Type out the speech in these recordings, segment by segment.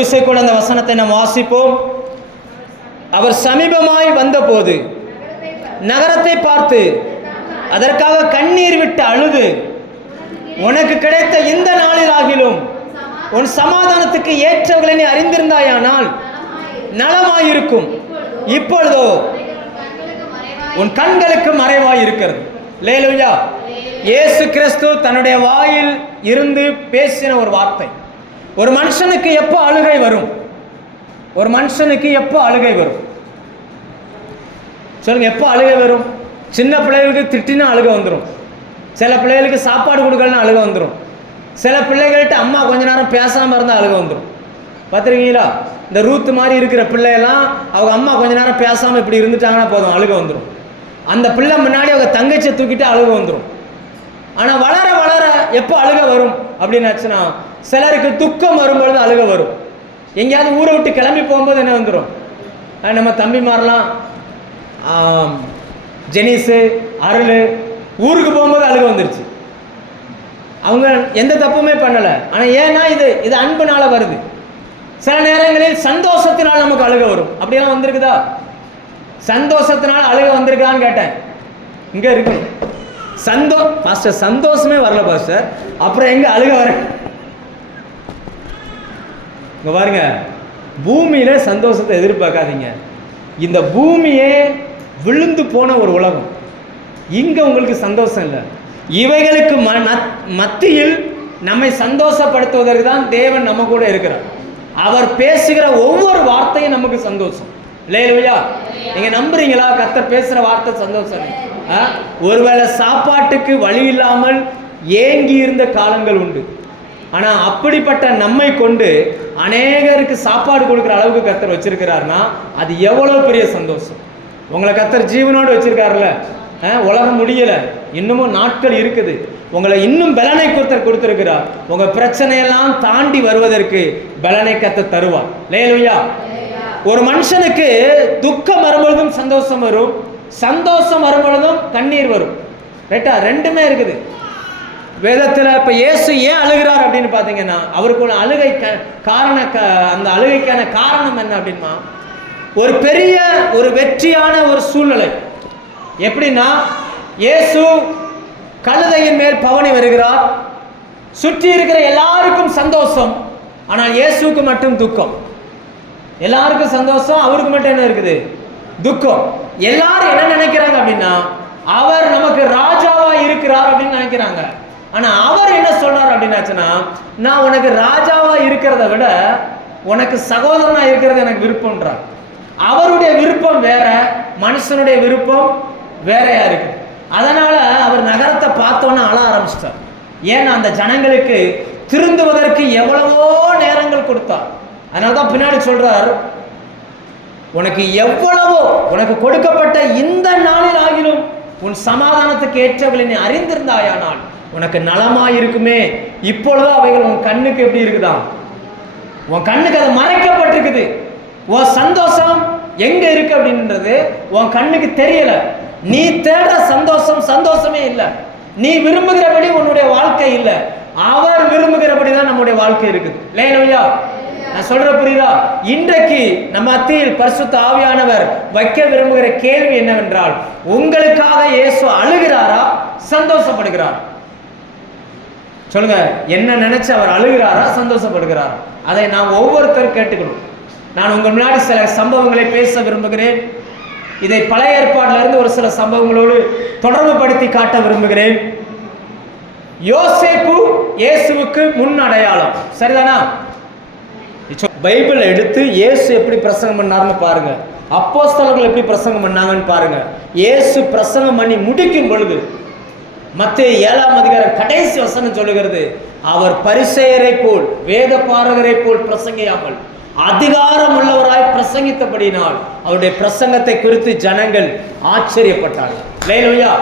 விசை கூட அந்த வசனத்தை நாம் வாசிப்போம். அவர் சமீபமாய் வந்தபோது நகரத்தை பார்த்து அதற்காக கண்ணீர் விட்டு அழுது, உனக்கு கிடைத்த இந்த நாளிலாகிலும் உன் சமாதானத்துக்கு ஏற்றவர்களை நீ அறிந்திருந்தாயானால் நலமாயிருக்கும். இப்பொழுதோ உன் கண்களுக்கு மறைவாய் இருக்கிறது. அல்லேலூயா. இயேசு கிறிஸ்து தன்னுடைய வாயில் இருந்து பேசின ஒரு வார்த்தை. ஒரு மனுஷனுக்கு எப்போ அழுகை வரும்? ஒரு மனுஷனுக்கு எப்போ அழுகை வரும் சொல்லுங்க? எப்போ அழுகை வரும்? சின்ன பிள்ளைகளுக்கு திட்டினா அழுகை வந்துடும். சில பிள்ளைகளுக்கு சாப்பாடு கொடுக்கலன்னா அழுகை வந்துடும். சில பிள்ளைகள்கிட்ட அம்மா கொஞ்ச நேரம் பேசாமல் இருந்தால் அழுகை வந்துடும். பார்த்துருக்கீங்களா? இந்த ரூத்து மாதிரி இருக்கிற பிள்ளையெல்லாம் அவங்க அம்மா கொஞ்ச நேரம் பேசாமல் இப்படி இருந்துட்டாங்கன்னா போதும், அழுகை வந்துடும். அந்த பிள்ளை முன்னாடி அவங்க தங்கச்சியை தூக்கிட்டு அழுகை வந்துடும். ஆனால் வளர வளர எப்போ அழுகை வரும் அப்படின்னாச்சுன்னா, சிலருக்கு துக்கம் வரும்பொழுது அழுகை வரும். எங்கேயாவது ஊரை விட்டு கிளம்பி போகும்போது என்ன வந்துடும்? நம்ம தம்பிமாரெலாம் ஜெனிஸு, அருள் ஊருக்கு போகும்போது அழுகை வந்துருச்சு. அவங்க எந்த தப்புமே பண்ணலை. ஆனால் ஏன்னா இது அன்புனால வருது. சில நேரங்களில் சந்தோஷத்தினால் நமக்கு அழுகை வரும். அப்படியெல்லாம் வந்திருக்குதா? சந்தோஷத்தினால் அழுகை வந்திருக்கான்னு கேட்டேன். இங்கே இருக்கு பாஸ்டர், சந்தோஷமே வரல பாஸ்டர், அப்புறம் எங்க அழுகை வர? இங்க பாருங்க, பூமியில சந்தோஷத்தை எதிர்பார்க்காதீங்க. இந்த பூமியே விழுந்து போன ஒரு உலகம். இங்க உங்களுக்கு சந்தோஷம் இல்லை. இவைகளுக்கு மத்தியில் நம்மை சந்தோஷப்படுத்துவதற்கு தான் தேவன் நம்ம கூட இருக்கிறார். அவர் பேசுகிற ஒவ்வொரு வார்த்தையும் நமக்கு சந்தோஷம். இல்லையா? நீங்க நம்புறீங்களா? கர்த்தர் பேசுற வார்த்தை சந்தோஷம். ஒருவேளை சாப்பாட்டுக்கு வழி இல்லாமல் ஏங்கி இருந்த காலங்கள் உண்டு. ஆனா அப்படிப்பட்ட நம்மை கொண்டு அநேகருக்கு சாப்பாடு கொடுக்குற அளவுக்கு கர்த்தர் வச்சிருக்கிறார்னா அது எவ்வளவு பெரிய சந்தோஷம். உங்களை கர்த்தர் ஜீவனோடு வச்சிருக்காருல்ல. உலகம் முடியல, இன்னமும் நாட்கள் இருக்குது. உங்களை இன்னும் பலனை கர்த்தர் கொடுத்திருக்கிறார். உங்க பிரச்சனையெல்லாம் தாண்டி வருவதற்கு பலனை கர்த்தர் தருவார். அல்லேலூயா. ஒரு மனுஷனுக்கு துக்கம் வரும்பொழுதும் சந்தோஷம் வரும், சந்தோஷம் வரும்பொழுதும் கண்ணீர் வரும். ரைட்டா? ரெண்டுமே இருக்குது வேதத்தில். இப்போ இயேசு ஏன் அழுகிறார் அப்படின்னு பார்த்தீங்கன்னா, அவருக்கு அழுகை அந்த அழுகைக்கான காரணம் என்ன அப்படின்னா, ஒரு பெரிய ஒரு வெற்றியான ஒரு சூழ்நிலை. எப்படின்னா, இயேசு கழுதையின் மேல் பவனி வருகிறார். சுற்றி இருக்கிற எல்லாருக்கும் சந்தோஷம், ஆனால் இயேசுக்கு மட்டும் துக்கம். எல்லாருக்கும் சந்தோஷம், அவருக்கு மட்டும் என்ன இருக்குது? துக்கம். எல்லாரும் என்ன நினைக்கிறாங்க அப்படின்னா, அவர் நமக்கு ராஜாவா இருக்கிறார் அப்படின்னு நினைக்கிறாங்க. ஆனா அவர் என்ன சொல்றார் அப்படின்னாச்சுன்னா, நான் உனக்கு ராஜாவா இருக்கிறத விட உனக்கு சகோதரனா இருக்கிறது எனக்கு விருப்பம்ன்றார். அவருடைய விருப்பம் வேற, மனுஷனுடைய விருப்பம் வேறையா இருக்கு. அதனால அவர் நகரத்தை பார்த்தோன்னு அழ ஆரம்பிச்சிட்டார். ஏன்னா அந்த ஜனங்களுக்கு திருந்துவதற்கு எவ்வளவோ நேரங்கள் கொடுத்தார். அதனால்தான் பின்னாடி சொல்றார், உனக்கு எவ்வளவோ உனக்கு கொடுக்கப்பட்ட இந்த நாளில் ஆகிலும் உன் சமாதானத்துக்கு ஏற்றவர்களை நீ அறிந்திருந்தாயானால் உனக்கு நலமாயிருக்குமே. இப்பொழுது அவைகள் உன் கண்ணுக்கு எப்படி இருக்குதா? உன் கண்ணுக்கு அது மறைக்கப்பட்டிருக்குது. உன் சந்தோஷம் எங்க இருக்கு அப்படின்றது உன் கண்ணுக்கு தெரியல. நீ தேடுற சந்தோஷம் சந்தோஷமே இல்லை. நீ விரும்புகிறபடி உன்னுடைய வாழ்க்கை இல்லை. அவர் விரும்புகிறபடி தான் நம்முடைய வாழ்க்கை இருக்குது. இல்லையா? நான் சொல்ற புரியுதா? இன்றைக்கு நம்ம மத்தியில் பரிசுத்த ஆவியானவர் வைக்க விரும்புகிற கேள்வி என்னவென்றால், உங்களுக்காக இயேசு அழுகிறாரா சந்தோஷப்படுகிறாரா? சொல்லுங்க. என்ன நினைச்சு அவர் அழுகிறாரா சந்தோஷப்படுகிறாரா? அதை நாம் ஒவ்வொருத்தரும் கேட்டுக்கணும். நான் உங்க முன்னாடி சில சம்பவங்களை பேச விரும்புகிறேன். இதை பழைய ஏற்பாட்டில இருந்து ஒரு சில சம்பவங்களோடு தொடர்பு படுத்தி காட்ட விரும்புகிறேன். யோசேப்பு இயேசுவுக்கு முன் அடையாளம். சரிதானா? பைபிள் எடுத்து இயேசு எப்படி பிரசங்கம் பண்ணாருன்னு பாருங்க. அப்போஸ்தலர்கள் எப்படி பிரசங்கம் பண்ணாங்கன்னு பாருங்க. இயேசு பிரசங்கம் பண்ணி முடிக்கும் பொழுது மத்தேயு 7ஆம் அதிகாரம் கடைசி வசனம் சொல்லுகிறது, அவர் பரிசேயரை போல் வேத பாரகரை போல் பிரசங்கியாமல் அதிகாரம் உள்ளவராய் பிரசங்கித்தபடினால் அவருடைய பிரசங்கத்தை குறித்து ஜனங்கள் ஆச்சரியப்பட்டார்கள். அல்லேலூயா.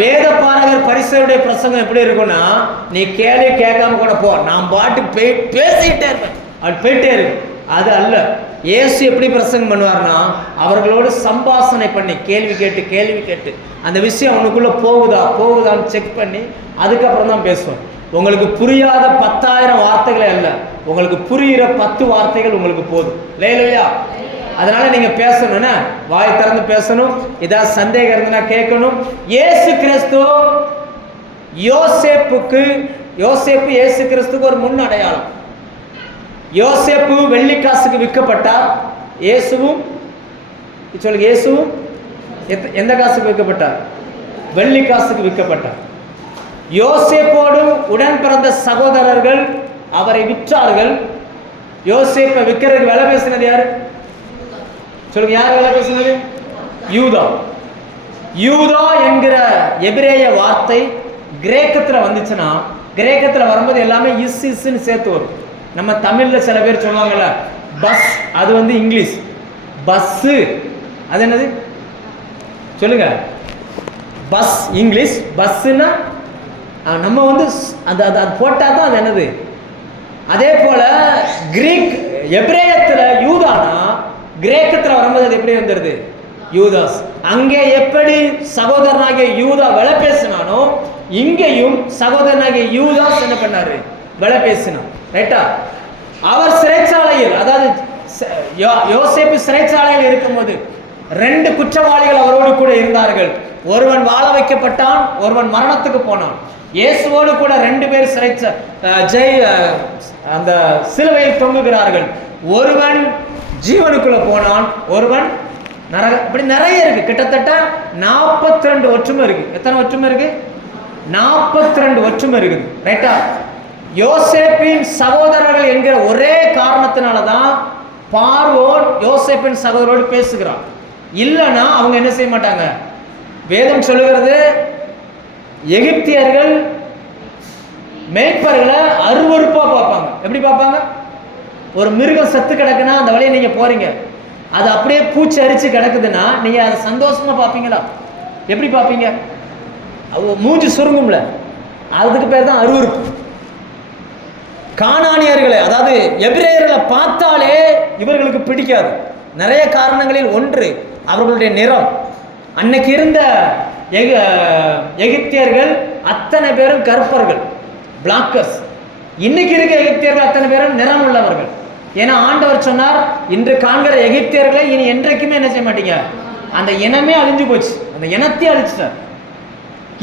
வேத பாரகர் பரிசேயருடைய பிரசங்கம் எப்படி இருக்கும்னா, நீ கேள்வி கேட்காம கூட போ, நான் பாட்டு பேசிக்கிட்டே இருப்பேன், அது போயிட்டே இருக்கு. அது அல்ல. இயேசு எப்படி பிரசங்கம் பண்ணுவார்னா, அவர்களோடு சம்பாஷணை பண்ணி கேள்வி கேட்டு அந்த விஷயம் அவனுக்குள்ள போகுதான்னு செக் பண்ணி அதுக்கப்புறம் தான் பேசுவோம். உங்களுக்கு புரியாத 10,000 வார்த்தைகளே அல்ல, உங்களுக்கு புரிகிற 10 வார்த்தைகள் உங்களுக்கு போதும். இல்லையா? அதனால நீங்க பேசணும்னா வாயை திறந்து பேசணும். ஏதாவது சந்தேகம் இருந்ததுன்னா கேட்கணும். இயேசு கிறிஸ்து யோசேப்பு இயேசு கிறிஸ்துக்கு ஒரு முன் அடையாளம். யோசேப்பு வெள்ளிக்காசுக்கு விற்கப்பட்டார். இயேசுவும் சொல்லுங்க, இயேசுவும் எந்த காசுக்கு விற்கப்பட்டார்? வெள்ளிக்காசுக்கு விற்கப்பட்டார். யோசேப்போடு உடன் பிறந்த சகோதரர்கள் அவரை விற்றார்கள். யோசேப்பை விற்கிறதுக்கு விலை பேசினது யாரு? சொல்லுங்க, யார் விலை பேசினது? யூதா. யூதா என்கிற எபிரேய வார்த்தை கிரேக்கத்தில் வந்துச்சுன்னா, கிரேக்கத்தில் வரும்போது எல்லாமே இஸ்ன்னு சேர்த்து வரும். நம்ம தமிழில் சில பேர் சொல்லுவாங்கல்ல பஸ், அது வந்து இங்கிலீஷ். பஸ்ஸு அது என்னது சொல்லுங்க? பஸ் இங்கிலீஷ், பஸ்ஸுன்னா நம்ம வந்து அந்த அது போட்டால் தான் அது என்னது. அதே போல கிரீக் எபிரேயத்தில் யூதானா, கிரேக்கத்தில் வரும்போது அது எப்படி வந்துடுது? யூதாஸ். அங்கே எப்படி சகோதரனாகிய யூதா விலை பேசினானோ, இங்கேயும் சகோதரனாகிய யூதாஸ் என்ன பண்ணாரு? விலை பேசினான். ரைட்டா? அவர் சிறைச்சாலையில், அதாவது யோசேப்பு சிறைச்சாலையில் இருக்கும்போது 2 குற்றவாளிகள் அவரோடு கூட இருந்தார்கள். ஒருவன் வாழ வைக்கப்பட்டான், ஒருவன் மரணத்துக்கு போனான். இயேசுவோடு கூட 2 பேர் அந்த சிலுவையில் தொங்குகிறார்கள். ஒருவன் ஜீவனுக்குள்ள போனான், ஒருவன் நரக. இப்படி நிறைய இருக்கு. கிட்டத்தட்ட 42 ஒற்றுமை இருக்கு. எத்தனை ஒற்றுமை இருக்கு? 42 ஒற்றுமை இருக்குது. ரைட்டா? யோசேப்பின் சகோதரர்கள் என்கிற ஒரே காரணத்தினாலதான் பார்வோன் யோசேப்பின் சகோதரோடு பேசுகிறான். இல்லைன்னா அவங்க என்ன செய்ய மாட்டாங்க. வேதம் சொல்லுகிறது, எகிப்தியர்கள் மேய்ப்பர்களை அருவருப்பா பார்ப்பாங்க. எப்படி பார்ப்பாங்க? ஒரு மிருகம் செத்து கிடக்குன்னா அந்த வழியை நீங்க போறீங்க, அது அப்படியே பூச்சி அரிச்சு கிடக்குதுன்னா நீங்க அதை சந்தோஷமா பார்ப்பீங்களா? எப்படி பார்ப்பீங்க? மூஞ்சி சுருங்கும்ல, அதுக்கு பேர் தான் அருவருப்பு. கானானியர்களை, அதாவது எபிரேயர்களை பார்த்தாலே இவர்களுக்கு பிடிக்காது. நிறைய காரணங்களில் ஒன்று அவர்களுடைய நிறம். அன்னைக்கு இருந்த எகிப்தியர்கள் அத்தனை பேரும் கருப்பர்கள், பிளாக்கர்ஸ். இன்னைக்கு இருக்க எகிப்தியர்கள் அத்தனை பேரும் நிறம் உள்ளவர்கள். ஏன்னா ஆண்டவர் சொன்னார், இன்று காண்கிற எகிப்தியர்களை இனி என்றைக்குமே என்ன செய்ய மாட்டீங்க. அந்த இனமே அழிஞ்சு போச்சு, அந்த இனத்தையே அழிச்சிட்டார்.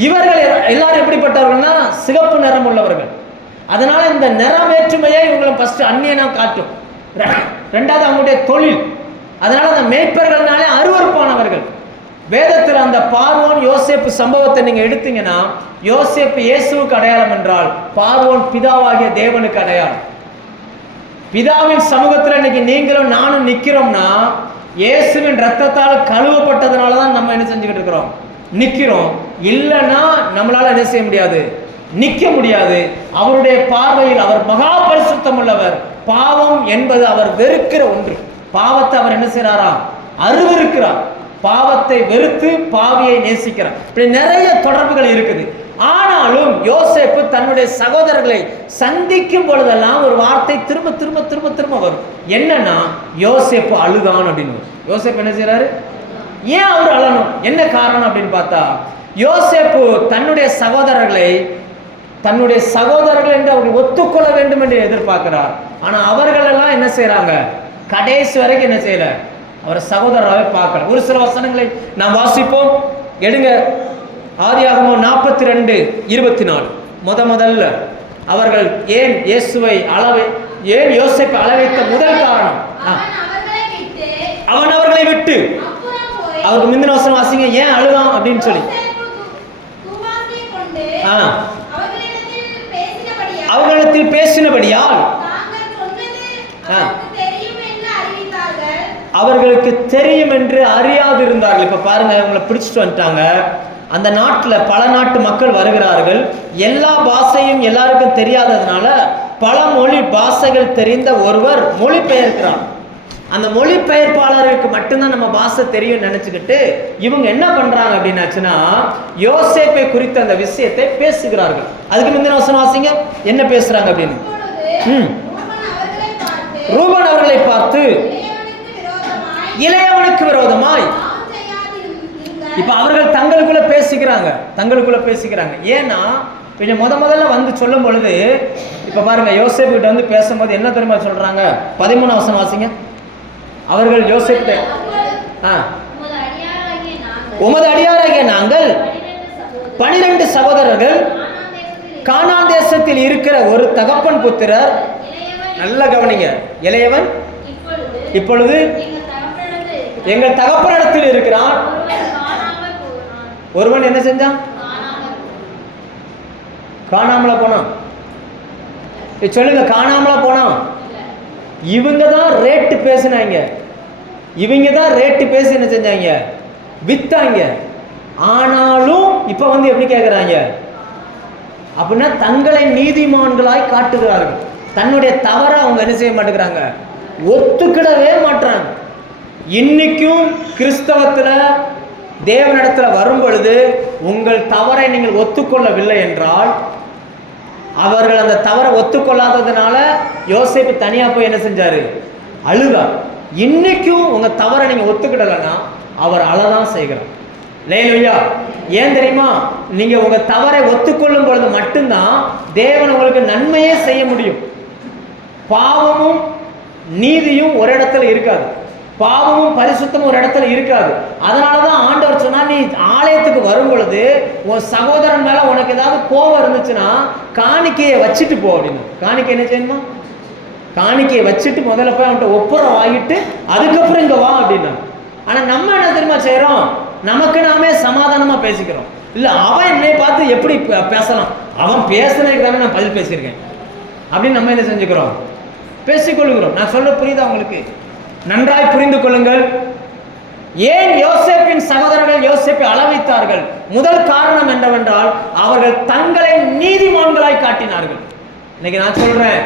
இவர்கள் எல்லாரும் எப்படிப்பட்டவர்கள்னா சிகப்பு நிறம் உள்ளவர்கள். அதனால இந்த நிற வேற்றுமையை இவங்களை ஃபர்ஸ்ட் அந்நியனா காட்டும். ரெண்டாவது அவங்களுடைய தொழில். அதனால அந்த மேய்ப்பர்கள்னாலே அருவருப்பானவர்கள். வேதத்தில் அந்த பார்வோன் யோசேப்பு சம்பவத்தை நீங்க எடுத்தீங்கன்னா, யோசேப்பு இயேசுவுக்கு அடையாளம் என்றால் பார்வோன் பிதாவாகிய தேவனுக்கு அடையாளம். பிதாவின் சமூகத்தில் இன்னைக்கு நீங்களும் நானும் நிக்கிறோம்னா, இயேசுவின் ரத்தத்தால் கழுவப்பட்டதுனாலதான் நம்ம என்ன செஞ்சுக்கிட்டு இருக்கிறோம், நிக்கிறோம். இல்லைன்னா நம்மளால என்ன செய்ய முடியாது, நிக்க முடியாது. அவருடைய பார்வையில் அவர் மகா பரிசுத்தம் உள்ளவர். பாவம் என்பது அவர் வெறுக்கிற ஒன்று. பாவத்தை அவர் என்ன செய்யறாரா, அருவருக்கிறார். பாவத்தை வெறுத்து பாவியை நேசிக்கிறார். இப்படி நிறைய தொடர்புகள் இருக்குது. ஆனாலும் யோசேப்பு தன்னுடைய சகோதரர்களை சந்திக்கும் பொழுதெல்லாம் ஒரு வார்த்தை திரும்ப திரும்ப திரும்ப திரும்ப வரும். என்னன்னா, யோசேப்பு அழுதான் அப்படின்னு. யோசேப்பு என்ன செய்யறாரு? ஏன் அவர் அழணும், என்ன காரணம் அப்படின்னு பார்த்தா, யோசேப்பு தன்னுடைய சகோதரர்கள் என்று அவர்கள் ஒத்துக்கொள்ள வேண்டும் என்று எதிர்பார்க்கிறார். ஆனா அவர்கள் எல்லாம் என்ன செய்யறாங்க, கடைசி வரைக்கும் என்ன செய்யல, அவர் சகோதரராகவே பார்க்கல. ஒரு சில வசனங்களை நாம் வாசிப்போம். எடுங்க, ஆதியாகமம் 42:24. முதல்ல அவர்கள் ஏன் யோசேப்பை அளவைத்த முதல் காரணம், அவன் அவர்களை விட்டு, அவருக்கு முந்தின வசனம் வாசிங்க, ஏன் அழுதான் அப்படின்னு சொல்லி. அவர்களிடத்தில் பேசினபடியால் அவர்களுக்கு தெரியும் என்று அறியாது இருந்தார்கள். இப்ப பாருங்க, அவங்களை பிடிச்சிட்டு வந்துட்டாங்க. அந்த நாட்டில் பல நாட்டு மக்கள் வருகிறார்கள். எல்லா பாஷையும் எல்லாருக்கும் தெரியாததுனால பல மொழி பாஷைகள் தெரிந்த ஒருவர் மொழிபெயர்க்கிறார். அந்த மொழிபெயர்ப்பாளருக்கு மட்டும்தான் நம்ம பாஷை தெரியும் நினைச்சுக்கிட்டு இவங்க என்ன பண்றாங்க அப்படின்னாச்சுன்னா, யோசேப்பை குறித்த அந்த விஷயத்தை பேசுகிறார்கள். அதுக்கு முந்தின வசனம் வாசிங்க, என்ன பேசுறாங்க அப்படின்னு. ரூபன் அவர்களை பார்த்து இளையவனுக்கு விரோதமாய். இப்ப அவர்கள் தங்களுக்குள்ள பேசிக்கிறாங்க. ஏன்னா கொஞ்சம் முதல்ல வந்து சொல்லும் பொழுது இப்போ பாருங்க, யோசேப்பு கிட்ட வந்து பேசும்போது என்ன தெரியுமா சொல்றாங்க? 13 வசனம் வாசிங்க. அவர்கள் யோசேப்பு உமது அடியாராகிய நாங்கள் 12 சகோதரர்கள் கானான் தேசத்தில் இருக்கிற ஒரு தகப்பன் புத்திரர். நல்ல கவனிங்க, இளையவன் இப்பொழுது எங்கள் தகப்பனிடத்தில் இருக்கிறான். ஒருவன் என்ன செஞ்சான்? காணாமல போனான். சொல்லுங்க, காணாமல போனான். இவங்க தான் ரேட்டு பேசினாங்க. இவங்க தான் ரேட்டு பேசி என்ன செஞ்சாங்க? வித்தாங்க. ஆனாலும் இப்ப வந்து எப்படி கேட்கிறாங்க அப்படின்னா, தங்களை நீதிமான்களாய் காட்டுகிறார்கள். தன்னுடைய தவற அவங்க என்ன செய்ய மாட்டேங்கிறாங்க, ஒத்துக்கிடவே மாட்டாங்க. இன்னைக்கும் கிறிஸ்தவத்துல தேவனிடத்துல வரும் பொழுது உங்கள் தவறை நீங்கள் ஒத்துக்கொள்ளவில்லை என்றால், அவர்கள் அந்த தவறை ஒத்துக்கொள்ளாததுனால யோசேப்பு தனியா போய் என்ன செஞ்சாரு? அழுதார். இன்னைக்கும் உங்க தவறை நீங்க ஒத்துக்கிடலைன்னா அவர் அழதான் செய்கிறார். லேலுயா. ஏன் தெரியுமா? நீங்க உங்க தவறை ஒத்துக்கொள்ளும் பொழுது மட்டும்தான் தேவன் உங்களுக்கு நன்மையே செய்ய முடியும். பாவமும் நீதியும் ஒரு இடத்துல இருக்காது, பாவமும் பரிசுத்தமும் ஒரு இடத்துல இருக்காது. அதனாலதான் ஆண்டவர் சொன்னா, நீ ஆலயத்துக்கு வரும் பொழுது உன் சகோதரன் மேல உனக்கு ஏதாவது கோபம் இருந்துச்சுன்னா காணிக்கையை வச்சுட்டு போ அப்படின்னு. காணிக்கை என்ன செய்யணுமா? காணிக்கையை வச்சுட்டு முதல்ல போய் அவன்கிட்ட ஒப்புரம் வாங்கிட்டு அதுக்கப்புறம் இங்க வா அப்படின்னா. ஆனா நம்ம என்ன தெரியுமா செய்யறோம்? நமக்கு நாமே சமாதானமா பேசிக்கிறோம். இல்ல, அவன் என்னை பார்த்து எப்படி பேசலாம், அவன் பேசுனதுக்கு தானே நான் பதில் பேசியிருக்கேன் அப்படின்னு நம்ம என்ன செஞ்சுக்கிறோம்? பேசிக்கொள்ளுகிறோம். நான் சொல்ல புரியுதா உங்களுக்கு? நன்றாய் புரிந்து கொள்ளுங்கள். ஏன் யோசேப்பின் சகோதரர்கள் யோசேப்பை அளவைத்தார்கள்? முதல் காரணம் என்னவென்றால், அவர்கள் தங்களை நீதிமான்களாய் காட்டினார்கள். இன்னைக்கு நான் சொல்றேன்,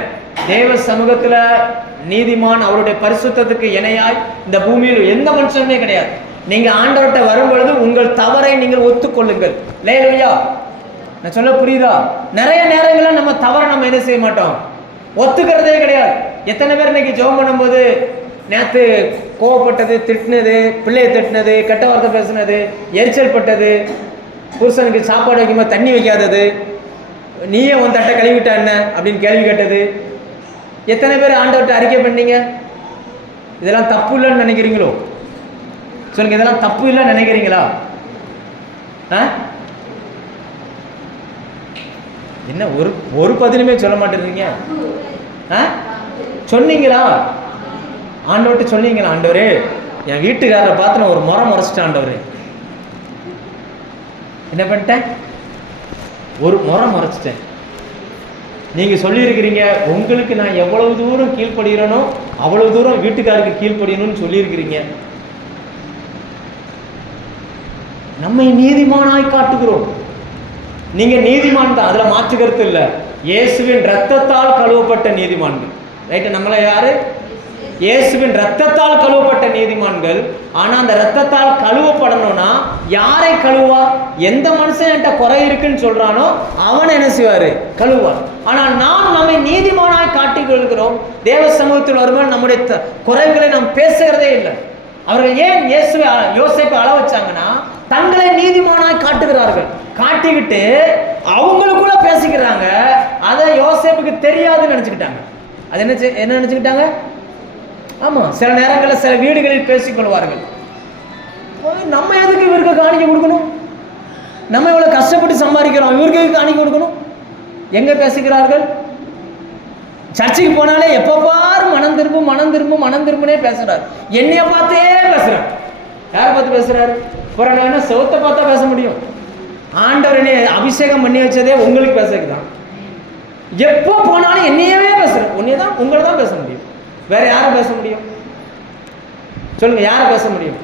தேவ சமூகத்துல நீதிமான் அவருடைய பரிசுத்தத்துக்கு இணையாய் இந்த பூமியில் எந்த மனுஷனுமே கிடையாது. நீங்க ஆண்டவர்கிட்ட வரும் பொழுது உங்கள் தவறை நீங்கள் ஒத்துக்கொள்ளுங்கள். லேலுயா. நான் சொல்ல புரியுதா? நிறைய நேரங்களில் நம்ம தவறை நம்ம என்ன செய்ய மாட்டோம், ஒத்துக்கிறதே கிடையாது. எத்தனை பேர் இன்னைக்கு ஜெபம் பண்ணும்போது நேற்று கோவப்பட்டது, திட்டினது, பிள்ளையை திட்டினது, கெட்ட வார்த்தை பேசினது, எரிச்சல் பட்டது, புருஷனுக்கு சாப்பாடு வைக்கும்போது தண்ணி வைக்காதது, நீயே உன் தட்டை கழுவிட்ட என்ன அப்படின்னு கேள்வி கேட்டது, எத்தனை பேர் ஆண்டவர்கிட்ட அறிக்கை பண்ணீங்க? இதெல்லாம் தப்பு இல்லைன்னு நினைக்கிறீங்களோ? சொல்லுங்க, இதெல்லாம் தப்பு இல்லைன்னு நினைக்கிறீங்களா? என்ன ஒரு பதிலுமே சொல்ல மாட்டேங்கிறீங்க? சொன்னீங்களா? ஆண்டவர்கிட்ட சொன்னீங்களா? ஆண்டவரே, என் வீட்டுக்காரரை பார்த்து நான் ஒரு முறை முறைச்சிட்டேன் ஆண்டவரே. என்ன பண்ணிட்டேன்? ஒரு முறை முறைச்சிட்டேன். நீங்க சொல்லியிருக்கிறீங்க, உங்களுக்கு நான் எவ்வளவு தூரம் கீழ்ப்படுகிறேனோ அவ்வளவு தூரம் வீட்டுக்காருக்கு கீழ்ப்படியணும்னு சொல்லியிருக்கிறீங்க. நம்மை நீதிமானாய் காட்டுகிறோம். நீங்க நீதிமான் தான், அதுல மாற்று கருத்து இல்லை. இயேசுவின் ரத்தத்தால் கழுவப்பட்ட நீதிமான்கள். ரைட்டு? நம்மள யாரு? இயேசுவின் ரத்தத்தால் கழுவப்பட்ட நீதிமான்கள். ஆனா அந்த ரத்தத்தால் கழுவப்படணும்னா யாரை கழுவா? எந்த மனுஷன்கிட்ட குறை இருக்குன்னு சொல்றானோ அவனை என்ன செய்வாரு? கழுவார். ஆனால் நாம் நம்மை நீதிமானாய் காட்டிக் கொள்கிறோம். தேவ சமூகத்தில் வரும்போது நம்முடைய குறைகளை நாம் பேசுகிறதே இல்லை. அவர்கள் ஏன் யோசேப்பை அள வச்சாங்கன்னா, தங்களை நீதிமானாய் காட்டுகிறார்கள். காட்டிக்கிட்டு அவங்களுக்குள்ள பேசிக்கிறாங்க. அதை யோசேப்புக்கு தெரியாதுன்னு நினைச்சுக்கிட்டாங்க. அது என்ன நினைச்சுக்கிட்டாங்க? ஆமா, சில நேரங்களில் சில வீடுகளில் பேசிக்கொள்வார்கள், நம்ம எதுக்கு இவருக்கு காணிக்கை கொடுக்கணும், நம்ம இவ்வளவு கஷ்டப்பட்டு சம்பாதிக்கிறோம், இவருக்கு காணிக்கை கொடுக்கணும். எங்க பேசிக்கிறார்கள்? சர்ச்சைக்கு போனாலே எப்ப பாரு மனம் திரும்புனே பேசுறாரு. என்னைய பார்த்தே பேசுறாரு. யாரை பார்த்து பேசுறாரு? புறநான செவத்தை பார்த்தா பேச முடியும். ஆண்டவர் என்னை அபிஷேகம் பண்ணி வச்சதே உங்களுக்கு பேசுறதுதான். எப்போ போனாலும் என்னையவே பேசுறேன். உன்னையதான், உங்களை தான் பேச முடியும். வேற யாரை பேச முடியும்? சொல்லுங்க, யாரை பேச முடியும்?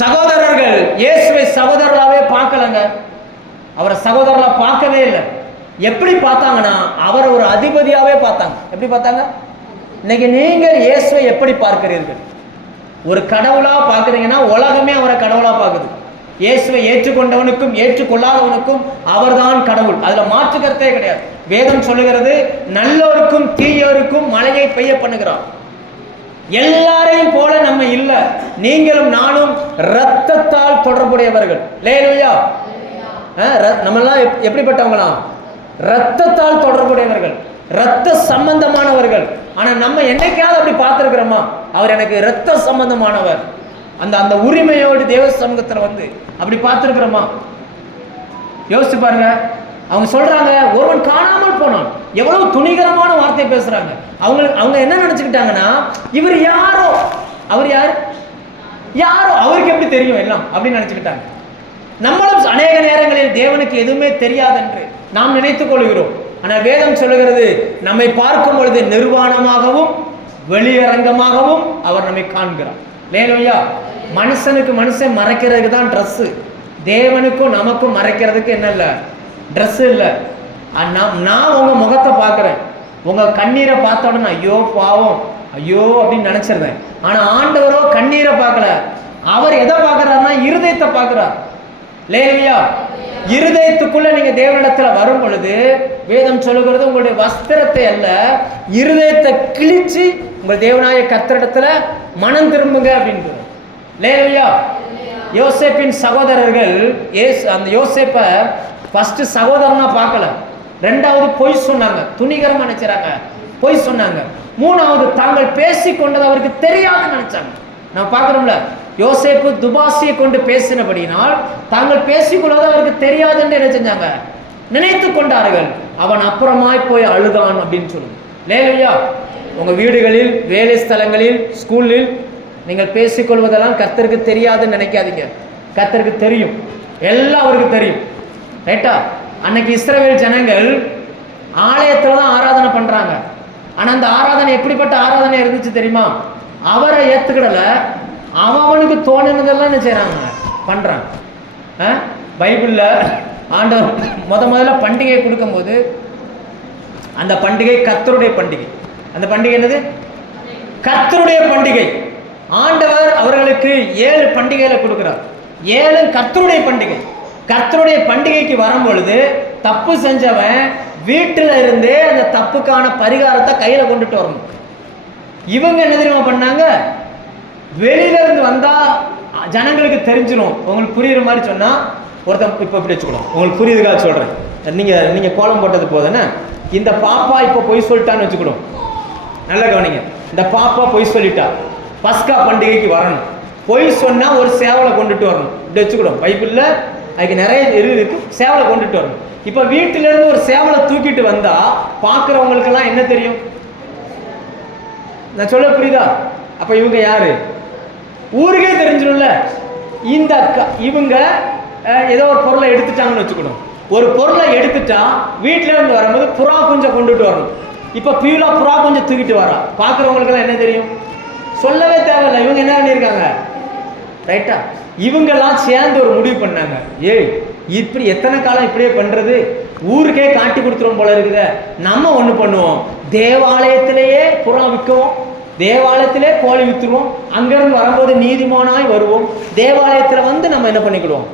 சகோதரர்கள் இயேசுவை சகோதரராகவே பார்க்கலங்க. அவரை சகோதரரா பார்க்கவே இல்லை. எப்படி பார்த்தாங்கன்னா, அவர் ஒரு அதிபதியாவே பார்த்தாங்க. எப்படி பார்த்தாங்க? இன்னைக்கு நீங்கள் இயேசுவை எப்படி பார்க்கிறீர்கள்? ஒரு கடவுளா பார்க்குறீங்கன்னா உலகமே அவரை கடவுளா பார்க்குது. இயேசுவை ஏற்றுக்கொண்டவனுக்கும் ஏற்றுக்கொள்ளாதவனுக்கும் அவர்தான் கடவுள். அதுல மாற்று கருத்தே கிடையாது. வேதம் சொல்லுகிறது, நல்லோருக்கும் தீயோருக்கும் மழையை பெய்ய பண்ணுகிறார். எல்லாரையும் போல நம்ம இல்லை. நீங்களும் நானும் இரத்தத்தால் தொடர்புடையவர்கள். லேலுயா. நம்மெல்லாம் எப்படிப்பட்டவங்களாம்? ரத்தத்தால் தொடர்புடையவர்கள், ரத்த சம்பந்தமானவர்கள். ஆனா நம்ம என்னைக்காவது அப்படி பார்த்திருக்கிறோமா? அவர் எனக்கு ரத்த சம்பந்தமானவர், அந்த அந்த உரிமையோடு தேவ சமூகத்தில் வந்து அப்படி பார்த்திருக்கிறோமா? யோசிச்சு பாருங்க. அவங்க சொல்றாங்க ஒருவன் காணாமல் போனான். எவ்வளவு துணிகரமான வார்த்தை பேசுறாங்க. அவங்க என்ன நினைச்சுக்கிட்டாங்கன்னா, இவர் யாரோ, அவர் யாரோ அவருக்கு எப்படி தெரியும் எல்லாம் அப்படின்னு நினைச்சுக்கிட்டாங்க. நம்மளும் அநேக நேரங்களில் தேவனுக்கு எதுவுமே தெரியாது என்று நாம் நினைத்துக் கொள்கிறோம். ஆனால் வேதம் சொல்லுகிறது, நம்மை பார்க்கும் பொழுது நிர்வாணமாகவும் வெளியரங்கமாகவும் அவர் நம்மை காண்கிறார். லேலோயா. மனுஷனுக்கு மனுஷன் மறைக்கிறதுக்கு தான் ட்ரெஸ்ஸு, தேவனுக்கும் நமக்கும் மறைக்கிறதுக்கு என்ன இல்லை? ட்ரெஸ்ஸு இல்லை. நான் உங்கள் முகத்தை பார்க்குறேன், உங்கள் கண்ணீரை பார்த்த உடனே ஐயோ பாவம் ஐயோ அப்படின்னு நினச்சிருந்தேன். ஆனால் ஆண்டவரோ கண்ணீரை பார்க்கல. அவர் எதை பார்க்குறாருன்னா இருதயத்தை பார்க்குறார். லேலோயா. இருதயத்துக்குள்ள நீங்க தேவனிடத்துல வரும் பொழுது வேதம் சொல்லுகிறது, உங்களுடைய வஸ்திரத்தை அல்ல இருதயத்தை கிழிச்சு உங்கள் தேவனாய கர்த்தரிடத்துல மனம் திரும்புங்க அப்படின்றது. லேலோயா. யோசேப்பின் சகோதரர்கள் அந்த யோசேப்பை ஃபர்ஸ்ட் சகோதரனா பார்க்கல, ரெண்டாவது பொய் சொன்னாங்க, துணிகரமா நினைச்சாங்க, பொய் சொன்னாங்க. மூணாவது தாங்கள் பேசி கொண்டது அவருக்கு தெரியாதுன்னு நினைச்சாங்க. நான் பார்க்குறோம்ல, யோசேப்பு துபாசியை கொண்டு பேசினபடினால் தாங்கள் பேசிக்கொள்வது அவருக்கு தெரியாது என்று என்ன செஞ்சாங்க? நினைத்து கொண்டார்கள். அவன் அப்புறமாய் போய் அழுதான் அப்படின்னு சொல்லுங்க. லேலோயா. உங்க வீடுகளில், வேலை ஸ்தலங்களில், ஸ்கூலில் நீங்கள் பேசிக்கொள்வதெல்லாம் கர்த்தருக்கு தெரியாதுன்னு நினைக்காதீங்க. கர்த்தருக்கு தெரியும், எல்லாம் அவருக்கு தெரியும். ரைட்டா? அன்னைக்கு இஸ்ரவேல் ஜனங்கள் ஆலயத்துல தான் ஆராதனை பண்றாங்க. ஆனா அந்த ஆராதனை எப்படிப்பட்ட ஆராதனை இருந்துச்சு தெரியுமா? அவரை ஏத்துக்கிடல, அவனுக்கு தோணுனதெல்லாம் என்ன செய்யறாங்க? பண்றாங்க. பைபிள்ல ஆண்டவர் முதல்ல பண்டிகை கொடுக்கும்போது அந்த பண்டிகை கர்த்தருடைய பண்டிகை. அந்த பண்டிகை என்னது? கர்த்தருடைய பண்டிகை. ஆண்டவர் அவர்களுக்கு 7 பண்டிகைகளை கொடுக்கிறார். 7 கர்த்தருடைய பண்டிகை. கர்த்தருடைய பண்டிகைக்கு வரும் பொழுது தப்பு செஞ்சவன் வீட்டில் இருந்தே அந்த தப்புக்கான பரிகாரத்தை கையில கொண்டுட்டு வரணும். இவங்க என்ன தெரியுமா பண்ணாங்க? வெளியில இருந்து வந்தா ஜனங்களுக்கு தெரிஞ்சிடும். உங்களுக்கு புரியுற மாதிரி சொன்னா, ஒருத்தன் இப்ப இப்படி வச்சுக்கணும், உங்களுக்கு புரியுதுக்காக சொல்றேன். நீங்க கோலம் போட்டது போதானே, இந்த பாப்பா இப்ப பொய் சொல்லிட்டான்னு வச்சுக்கணும். நல்லா கவனிங்க. இந்த பாப்பா பொய் சொல்லிட்டா, பஸ்கா பண்டிகைக்கு வரணும். பொய் சொன்னா ஒரு சேவலை கொண்டுட்டு வரணும். இப்படி வச்சுக்கணும். பைபிள்ல அதுக்கு நிறைய இருக்கு. சேவலை கொண்டுட்டு வரணும். இப்ப வீட்டில இருந்து ஒரு சேவலை தூக்கிட்டு வந்தா பாக்குறவங்களுக்கு எல்லாம் என்ன தெரியும்? நான் சொல்ல புரியுதா? அப்ப இவங்க யாரு? ஊருக்கே தெரிஞ்சிடும்ல. இவங்க ஏதோ ஒரு பொருளை எடுத்துட்டாங்கன்னு வச்சுக்கணும். ஒரு பொருளை எடுத்துட்டா வீட்டில இருந்து வரும்போது புறா குஞ்சம் கொண்டுட்டு வரணும். இப்ப பியூலா புறா குஞ்சம் தூக்கிட்டு வரா, பாக்குறவங்களுக்கு எல்லாம் என்ன தெரியும்? சொல்லவே தேவையில்லை. இவங்க என்ன பண்ணியிருக்காங்க? ரைட்டா? இவங்கெல்லாம் சேர்ந்து ஒரு முடிவு பண்ணாங்க. ஏய், இப்படி எத்தனை காலம் இப்படியே பண்றது? ஊருக்கே காட்டி கொடுத்துரும் போல இருக்குது. நம்ம ஒண்ணு பண்ணுவோம், தேவாலயத்திலேயே புறா விற்கவும், தேவாலயத்திலே கோழி வித்துருவோம், அங்கிருந்து வரும்போது நீதிமானாய் வருவோம், தேவாலயத்துல வந்து நம்ம என்ன பண்ணிக்கிடுவோம்?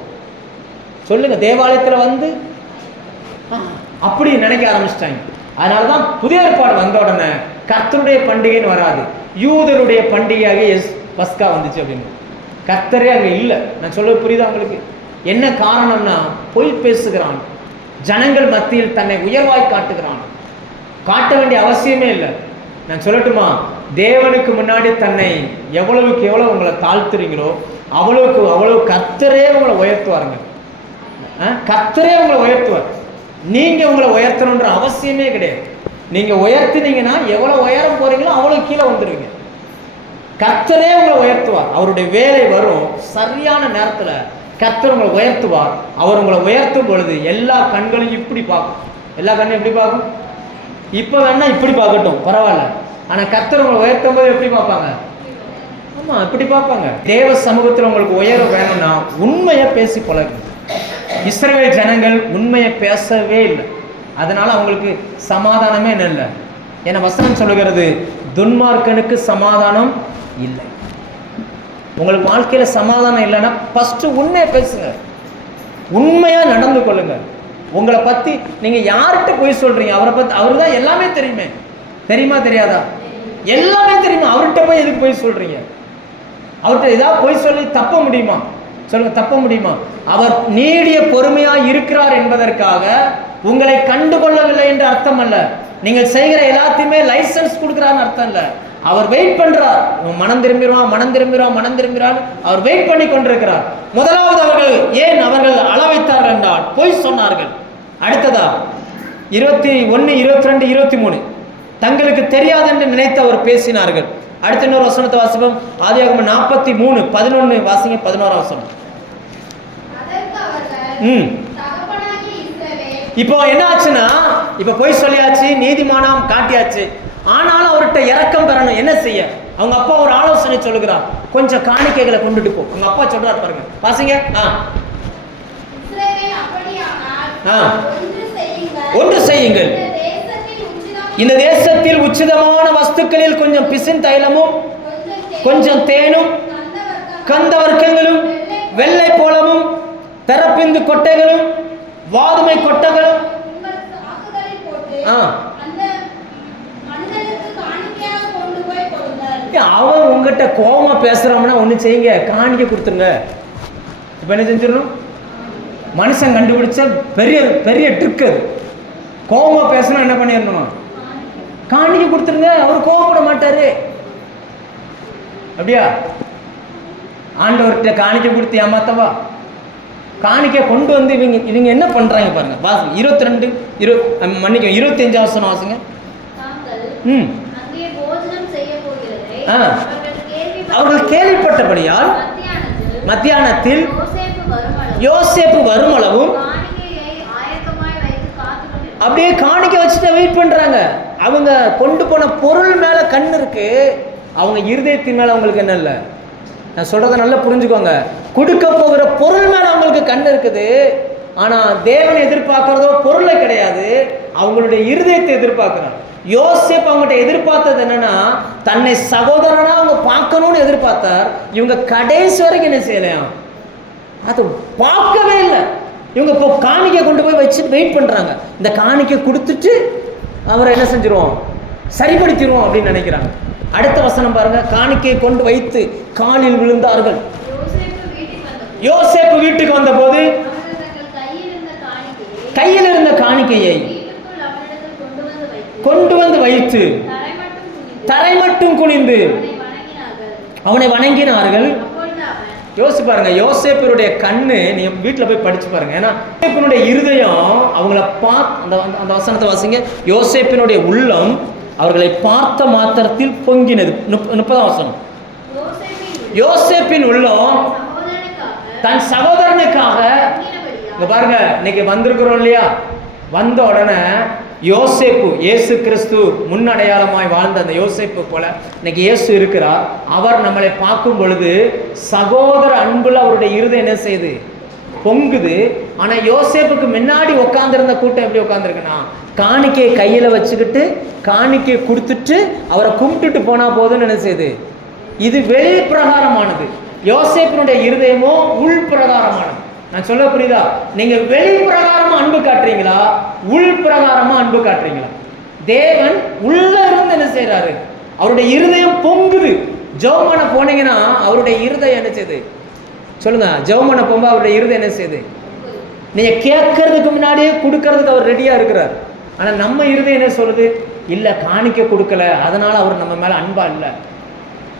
சொல்லுங்க. தேவாலயத்துல வந்து அப்படி நினைக்க ஆரம்பிச்சிட்டாங்க. அதனாலதான் புதிய ஏற்பாடு வந்த உடனே கர்த்தருடைய பண்டிகைன்னு வராது, யூதருடைய பண்டிகையாக பஸ்கா வந்துச்சு அப்படின்னு. கர்த்தரே அங்க இல்லை. நான் சொல்ல புரியுதா உங்களுக்கு? என்ன காரணம்னா, பொய் பேசுகிறான், ஜனங்கள் மத்தியில் தன்னை உயர்வாய் காட்டுகிறான். காட்ட வேண்டிய அவசியமே இல்லை. நான் சொல்லட்டுமா? தேவனுக்கு முன்னாடி தன்னை எவ்வளவுக்கு எவ்வளவு உங்களை தாழ்த்துறீங்களோ அவ்வளவுக்கு அவ்வளவு கர்த்தரே உங்களை உயர்த்துவாருங்க. கர்த்தரே உங்களை உயர்த்துவார். நீங்க உங்களை உயர்த்தணுன்ற அவசியமே கிடையாது. நீங்க உயர்த்தினீங்கன்னா எவ்வளவு உயரம் போறீங்களோ அவ்வளவு கீழே வந்துடுவீங்க. கர்த்தரே உங்களை உயர்த்துவார். அவருடைய வேலை வரும் சரியான நேரத்துல கர்த்தர் உங்களை உயர்த்துவார். அவர் உங்களை உயர்த்தும் பொழுது எல்லா கண்களையும் இப்படி பார்க்கும். எல்லா கண்ணையும் எப்படி பார்க்கும்? இப்ப வேணா இப்படி பார்க்கட்டும், பரவாயில்ல. ஆனா கர்த்தர் உங்களை உயர்த்தும் போது எப்படி பார்ப்பாங்க? ஆமா, இப்படி பார்ப்பாங்க. தேவ சமூகத்தில் உங்களுக்கு உயரம் வேணும்னா உண்மையை பேசி பழகுங்க. இஸ்ரவேல் ஜனங்கள் உண்மையை பேசவே இல்லை. அதனால அவங்களுக்கு சமாதானமே இல்லை. ஏன்னா வசனம் சொல்லுகிறது, துன்மார்க்கனுக்கு சமாதானம் இல்லை. உங்களுக்கு வாழ்க்கையில சமாதானம் இல்லைன்னா ஃபர்ஸ்ட் உண்மையை பேசுங்க, உண்மையா நடந்து கொள்ளுங்க. உங்களை பத்தி நீங்க யார்கிட்ட போய் சொல்றீங்க? அவரை பத்தி அவரு தான் எல்லாமே தெரியுமே. தெரியுமா தெரியாதா? எல்லாமே தெரியுமா? அவர்கிட்ட போய் எதுக்கு போய் சொல்றீங்க? அவர்கிட்ட ஏதாவது போய் சொல்லி தப்ப முடியுமா? சொல்லுங்க, தப்ப முடியுமா? அவர் நீடிய பொறுமையா இருக்கிறார் என்பதற்காக உங்களை கண்டுகொள்ளவில்லை என்று அர்த்தம் அல்ல. நீங்கள் செய்கிற எல்லாத்தையுமே லைசன்ஸ் கொடுக்கிறான்னு அர்த்தம் இல்ல. அவர் வெயிட் பண்றார். மனம் திரும்பிறான் அவர் வெயிட் பண்ணி கொண்டிருக்கிறார். முதலாவது அவர்கள் ஏன் அவர்கள் அள வைத்தார்கள் என்றால் பொய் சொன்னார்கள். அடுத்ததா 21, 22, 23 தங்களுக்கு தெரியாது என்று நினைத்து அவர் பேசினார்கள். அடுத்த இன்னொரு வசனத்தை வாசிப்போம். ஆதியாகமம் 43, 11 வாசிங்க. 11ஆம் வசனம். இப்போ என்ன ஆச்சுன்னா, இப்ப பொய் சொல்லியாச்சு, நீதிமானம் காட்டியாச்சு. ஆனாலும் அவர்கிட்ட இரக்கம் பெறணும். என்ன செய்ய? அவங்க அப்பா ஒரு ஆலோசனை சொல்லுகிறார், கொஞ்சம் காணிக்கைகளை கொண்டுட்டு போ. அவங்க அப்பா சொல்றாரு பாருங்க, வாசிங்க. ஒன்று செய்யுங்கள், இந்த தேசத்தில் உச்சிதமான வஸ்துக்களில் கொஞ்சம் பிசின் தைலமும் கொஞ்சம் தேனும் கந்த வர்க்கங்களும் வெள்ளை போலமும் தரப்பிந்து கொட்டைகளும் வாதுமை கொட்டைகளும் அவன் உங்ககிட்ட கோபமா பேசுறான்னா ஒண்ணு செய்யுங்க, காணிக்க கொடுத்துருங்க. இப்ப என்ன செஞ்சிடணும்? மனுஷன் கண்டுபிடிச்ச பெரிய பெரிய ட்ரிக் அது. கோபமா பேசணும், என்ன பண்ணிடணும்? காணிக்க கொடுத்துருங்க. அவர் கோபப்பட மாட்டாரு. அப்படியா? ஆண்டவர்கிட்ட காணிக்க கொடுத்து ஏமாத்தவா? காணிக்க கொண்டு வந்து இவங்க என்ன பண்றாங்க பாருங்க. 22, 25 வசனம் வாசுங்க. அவர்கள் கேள்விப்பட்டபடியால் மத்தியானத்தில் யோசேப்பு வருமளவும் அப்படியே காணிக்க வச்சுட்டு வெயிட் பண்றாங்க. அவங்க கொண்டு போன பொருள் மேல கண் இருக்கு, அவங்க இருதயத்தின் மேல அவங்களுக்கு என்ன இல்லை. நான் சொல்றதை நல்லா புரிஞ்சுக்கோங்க. கொடுக்க போகிற பொருள் மேல அவங்களுக்கு கண் இருக்குது. ஆனா தேவனை எதிர்பார்க்கிறதோ பொருளை கிடையாது, அவங்களுடைய இருதயத்தை எதிர்பார்க்கிறாங்க. யோசேப்பு அவங்ககிட்ட எதிர்பார்த்தது என்னன்னா, தன்னை சகோதரனா அவங்க பார்க்கணும்னு எதிர்பார்த்தார். இவங்க கடைசி வரைக்கும் என்ன செய்யலையா? அது பார்க்கவே இல்லை. இவங்க இப்போ காணிக்கை கொண்டு போய் வச்சுட்டு வெயிட் பண்றாங்க. இந்த காணிக்கை கொடுத்துட்டு அவரை என்ன செஞ்சிருவோம், சரிப்படுத்திடுவோம் அப்படின்னு நினைக்கிறாங்க. அடுத்த வசனம் பாருங்க. காணிக்கையை கொண்டு வைத்து காலில் விழுந்தார்கள். யோசேப்பு வீட்டுக்கு வந்த போது கையில் இருந்த காணிக்கையை கொண்டு வந்து வைத்து தரை மட்டும் குனிந்து அவனை வணங்கினார்கள். யோசிச்சு பாருங்க, யோசேப்பினுடைய கண்ணு நீங்க வீட்டுல போய் படிச்சு பாருங்க. ஏன்னா யோசேப்பினுடைய இருதயம் அவங்கள பார்த்து, அந்த வசனத்தை வாசிங்க. யோசேப்பினுடைய உள்ளம் அவர்களை பார்த்த மாத்திரத்தில் பொங்கினது. 30ஆம் வசனம். யோசேப்பின் உள்ளம் தன் சகோதரனுக்காக, இங்க பாருங்க, இன்னைக்கு வந்திருக்கிறோம் இல்லையா? வந்த உடனே யோசேப்பு, இயேசு கிறிஸ்து முன்னடையாளமாய் வாழ்ந்த அந்த யோசேப்பு போல இன்னைக்கு இயேசு இருக்கிறார். அவர் நம்மளை பார்க்கும் பொழுது சகோதர அன்புல அவருடைய இருதயம் என்ன செய்யுது, பொங்குது. ஆனா யோசேப்புக்கு முன்னாடி உட்கார்ந்திருந்த கூட்டம் எப்படி உட்கார்ந்துருக்குன்னா, காணிக்கையை கையில வச்சுக்கிட்டு காணிக்கையை கொடுத்துட்டு அவரை கும்பிட்டுட்டு போனா போதும்னு என்ன செய்யுது. இது வெளி பிரகாரமானது. யோசேப்பினுடைய இருதயமோ உள் பிரகாரமானது. நான் சொல்ல புரியுதா? நீங்க வெளி பிரகாரமா அன்பு காட்டுறீங்களா, உள் பிரகாரமா அன்பு காட்டுறீங்களா? தேவன் உள்ள இருந்து என்ன செய்யறாரு, அவருடைய இருதயம் பொங்குது. ஜெபம் பண்ண போனீங்கன்னா அவருடைய இருதயம் என்ன செய்யுது சொல்லுங்க? ஜெபம் பண்ண போகும்போது அவருடைய இருதயம் என்ன செய்யுது? நீங்க கேட்கறதுக்கு முன்னாடியே கொடுக்கறதுக்கு அவர் ரெடியா இருக்கிறார். ஆனா நம்ம இருதயம் என்ன சொல்லுது? இல்ல, காணிக்கை கொடுக்கல, அதனால அவர் நம்ம மேல அன்பா இல்ல.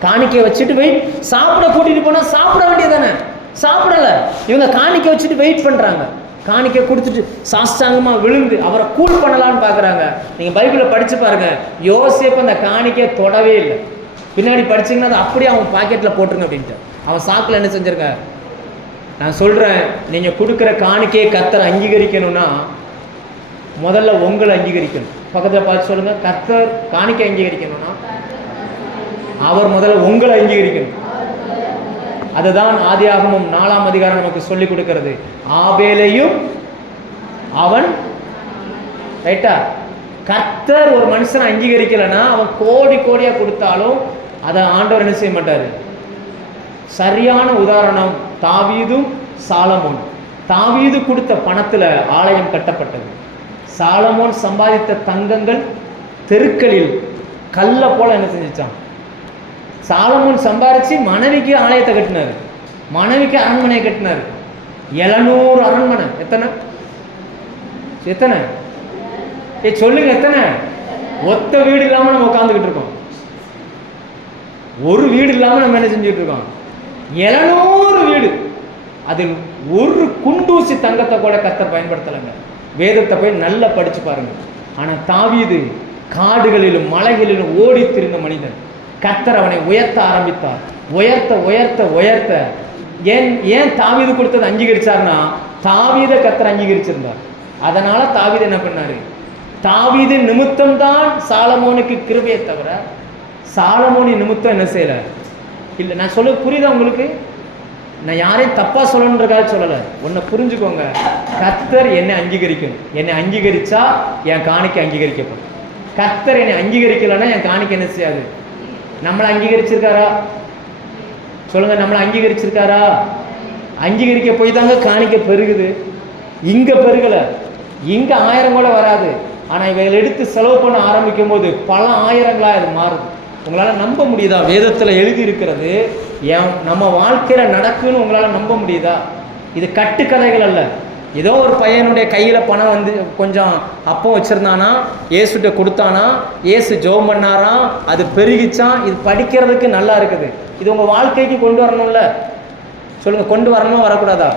காணிக்கையை வச்சுட்டு வெயிட், சாப்பிட கூட்டிட்டு போனா சாப்பிட வேண்டியதானே, சாப்பிடல. இவங்க காணிக்கை வச்சுட்டு வெயிட் பண்றாங்க. காணிக்கை கொடுத்துட்டு சாஸ்தாங்கமா விழுந்து அவரை கூல் பண்ணலான்னு பாக்குறாங்க. நீங்க பைபிளை படிச்சு பாருங்க, யோசேப்பு அந்த காணிக்கையை தொடவே இல்லை. பின்னாடி படிச்சீங்கன்னா அது அப்படியே அவன் பாக்கெட்ல போட்டுருங்க அப்படின்ட்டு அவன் சாக்குல என்ன செஞ்சிருக்க. நான் சொல்றேன், நீங்க கொடுக்குற காணிக்கையை கர்த்தர் அங்கீகரிக்கணும்னா முதல்ல உங்களை அங்கீகரிக்கணும். பக்கத்துல பார்த்து சொல்லுங்க, கர்த்தர் காணிக்கை அங்கீகரிக்கணும்னா அவர் முதல்ல உங்களை அங்கீகரிக்கணும். அதுதான் ஆதியாகமம் 4ஆம் அதிகாரம் நமக்கு சொல்லி கொடுக்கிறது. ஆபேலையும் அவன் ரைட்டா, கர்த்தர் ஒரு மனுஷனை அங்கீகரிக்கலைன்னா அவன் கோடி கோடியா கொடுத்தாலும் அதை ஆண்டவர் என்ன செய்ய மாட்டாரு. சரியான உதாரணம் தாவீதும் சாலமோன். தாவீது கொடுத்த பணத்துல ஆலயம் கட்டப்பட்டது. சாலமோன் சம்பாதித்த தங்கங்கள் தெருக்களில் கல்ல போல என்ன செஞ்சிச்சான். சாலமோன் சம்பாரிச்சு மனைவிக்கு ஆலயத்தை கட்டினாரு. மனைவிக்கு அரண்மனையை கட்டினார். 700 அரண்மனை. எத்தனை எத்தனை சொல்லுங்க, எத்தனை? ஒத்த வீடு இல்லாமல் நம்ம உட்காந்துக்கிட்டு இருக்கோம். ஒரு வீடு இல்லாமல் நம்ம என்ன செஞ்சுட்டு இருக்கோம்? 700 வீடு. அதில் ஒரு குண்டூசி தங்கத்தை கூட கர்த்தர் பயன்படுத்தலைங்க. வேதத்தை போய் நல்லா படிச்சு பாருங்க. ஆனால் தாவீது காடுகளிலும் மலைகளிலும் ஓடி திரிந்த மனிதன். கர்த்தர் அவனை உயர்த்த ஆரம்பித்தார். உயர்த்த உயர்த்த உயர்த்த ஏன் தாவீது கொடுத்தது அங்கீகரிச்சார்னா, தாவீதை கர்த்தர் அங்கீகரிச்சிருந்தார். அதனால தாவீது என்ன பண்ணாரு? தாவீது நிமித்தம் தான் சாலமோனுக்கு கிருபையை தவிர சாலமோனி நிமித்தம் என்ன செய்யல இல்லை. நான் சொல்ல புரியுதா உங்களுக்கு? நான் யாரையும் தப்பா சொல்லணுன்றக்காக சொல்லலை. ஒன்றை புரிஞ்சுக்கோங்க, கர்த்தர் என்னை அங்கீகரிக்கணும். என்னை அங்கீகரிச்சா என் காணிக்கை அங்கீகரிக்கப்படும். கர்த்தர் என்னை அங்கீகரிக்கலைன்னா என் காணிக்கை என்ன செய்யாது. நம்மளை அங்கீகரிச்சிருக்காரா? சொல்லுங்க, நம்மளை அங்கீகரிச்சிருக்காரா? அங்கீகரிக்க போய் தாங்க காணிக்கை பெருகுது. இங்க பெருகலை. இங்க 1000 கூட வராது. ஆனால் இவைகள் எடுத்து செலவு பண்ண ஆரம்பிக்கும் போது பல ஆயிரங்களா இது மாறுது. உங்களால் நம்ப முடியுதா? வேதத்தில் எழுதி இருக்கிறது நம்ம வாழ்க்கையில் நடக்குன்னு உங்களால் நம்ப முடியுதா? இது கட்டுக்கதைகள் அல்ல. ஏதோ ஒரு பையனுடைய கையில் பணம் வந்து கொஞ்சம் அப்போ வச்சுருந்தானா, ஏசுகிட்ட கொடுத்தானா, ஏசு ஜெபம் பண்ணாரா, அது பெருகிச்சான். இது படிக்கிறதுக்கு நல்லா இருக்குது. இது உங்கள் வாழ்க்கைக்கு கொண்டு வரணும்ல. சொல்லுங்கள், கொண்டு வரணுமா வரக்கூடாதா?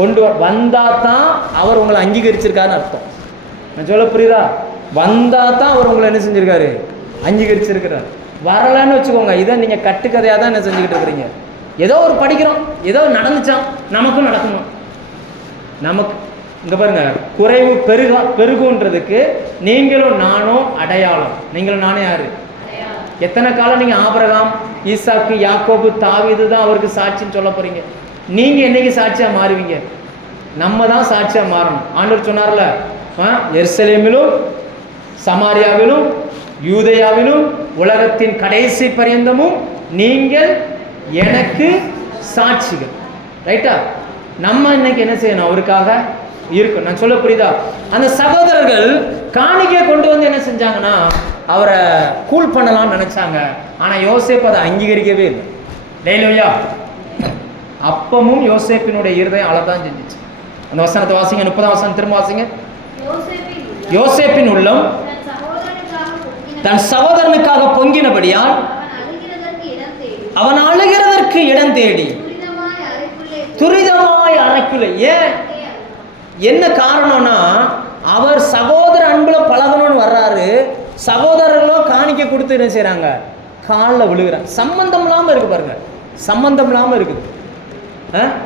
கொண்டு வந்தால் தான் அவர் உங்களை அங்கீகரிச்சிருக்காருன்னு அர்த்தம். நான் சொல்ல புரியுதா? வந்தால் தான் அவர் உங்களை என்ன செஞ்சுருக்காரு? அங்கீகரிச்சிருக்கிறார். வரலன்னு வச்சுக்கோங்க, இதை நீங்கள் கட்டுக்கதையாக தான் என்ன செஞ்சுக்கிட்டு இருக்கிறீங்க. ஏதோ ஒரு படிக்கிறோம், ஏதோ நடந்துச்சான், நமக்கும் நடக்கணும். நமக்கு இங்கே பாருங்க, குறைவு பெருகுன்றதுக்கு நீங்களும் நானும் அடையாளம். நீங்களும் நானும் யாரு? எத்தனை காலம் நீங்கள் ஆபிரகாம், ஈசாக்கு, யாக்கோபு, தாவீது தான் அவருக்கு சாட்சின்னு சொல்ல போறீங்க. நீங்கள் என்னைக்கு சாட்சியாக மாறுவீங்க? நம்ம தான் சாட்சியாக மாறணும். ஆண்டவர் சொன்னார்ல, எருசலேமிலும் சமாரியாவிலும் யூதேயாவிலும் உலகத்தின் கடைசி பரியந்தமும் நீங்கள் எனக்கு சாட்சிகள். ரைட்டா? நம்ம இன்னைக்கு என்ன செய்யணும்? அவருக்காக இருக்கும். நான் சொல்ல புரியுதா? அந்த சகோதரர்கள் காணிக்கை கொண்டு வந்து என்ன செஞ்சாங்கன்னா, அவரை கூல் பண்ணலாம்னு நினைச்சாங்க. ஆனால் யோசேப்பு அதை அங்கீகரிக்கவே இல்லை. லேலூயா. அப்பமும் யோசேப்பினுடைய இருதயம் அழதான் செஞ்சிச்சு. அந்த வசனத்தை வாசிங்க, 30ஆம் வசனம் திரும்ப வாசிங்க. யோசேப்பின் உள்ளம் தன் சகோதரனுக்காக பொங்கினபடியால் அவன் அழுகிறதற்கு இடம் தேடி துரிதமாய் அறைக்குள்ள. ஏன்? என்ன காரணம்னா, அவர் சகோதர அன்புல பழகணும்னு வர்றாரு. சகோதரர்களோ காணிக்கை கொடுத்து என்ன செய்யறாங்க? காலில் விழுகிறாங்க. சம்பந்தம் இல்லாமல் இருக்கு பாருங்க, சம்பந்தம் இல்லாமல் இருக்குது.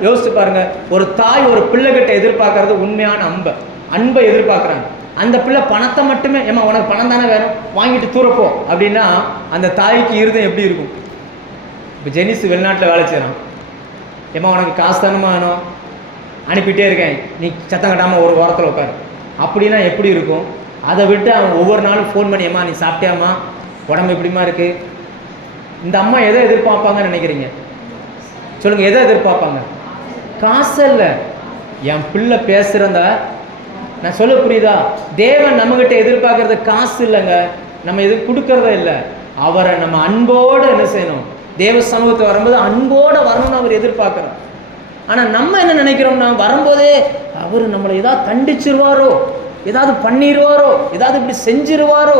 யோசிச்சு பாருங்க, ஒரு தாய் ஒரு பிள்ளைகிட்ட எதிர்பார்க்கறது உண்மையான அன்பை எதிர்பார்க்குறாங்க. அந்த பிள்ளை பணத்தை மட்டுமே, ஏமா உனக்கு பணம் தானே வேணும், வாங்கிட்டு தூரப்போ அப்படின்னா அந்த தாய்க்கு இருதயம் எப்படி இருக்கும்? இப்போ ஜெனிஸ் வெளிநாட்டில் வேலை செய்கிறான், ஏமா உனக்கு காசு தானமா வேணும், அனுப்பிட்டே இருக்கேன், நீ சத்தம் கட்டாமல் ஒரு வாரத்தில் உட்காரு அப்படின்னா எப்படி இருக்கும்? அதை விட்டு அவன் ஒவ்வொரு நாளும் ஃபோன் பண்ணி, ஏமா நீ சாப்பிட்டியாம்மா, உடம்பு எப்படிமா இருக்குது? இந்த அம்மா எதை எதிர்பார்ப்பாங்கன்னு நினைக்கிறீங்க? சொல்லுங்கள், எதை எதிர்பார்ப்பாங்க? காசு இல்லை, என் பிள்ளை பேசுகிறந்த. நான் சொல்ல புரியுதா? தேவன் நம்மகிட்ட எதிர்பார்க்கறது காசு இல்லைங்க, நம்ம எது கொடுக்கறதே இல்லை. அவரை நம்ம அன்போடு என்ன செய்யணும்? தேவ சமூகத்தை வரும்போது அன்போடு வரணும்னு அவர் எதிர்பார்க்குறோம். ஆனால் நம்ம என்ன நினைக்கிறோம்னா, வரும்போதே அவர் நம்மளை ஏதாவது தண்டிச்சிருவாரோ, ஏதாவது பண்ணிடுவாரோ, ஏதாவது இப்படி செஞ்சிருவாரோ.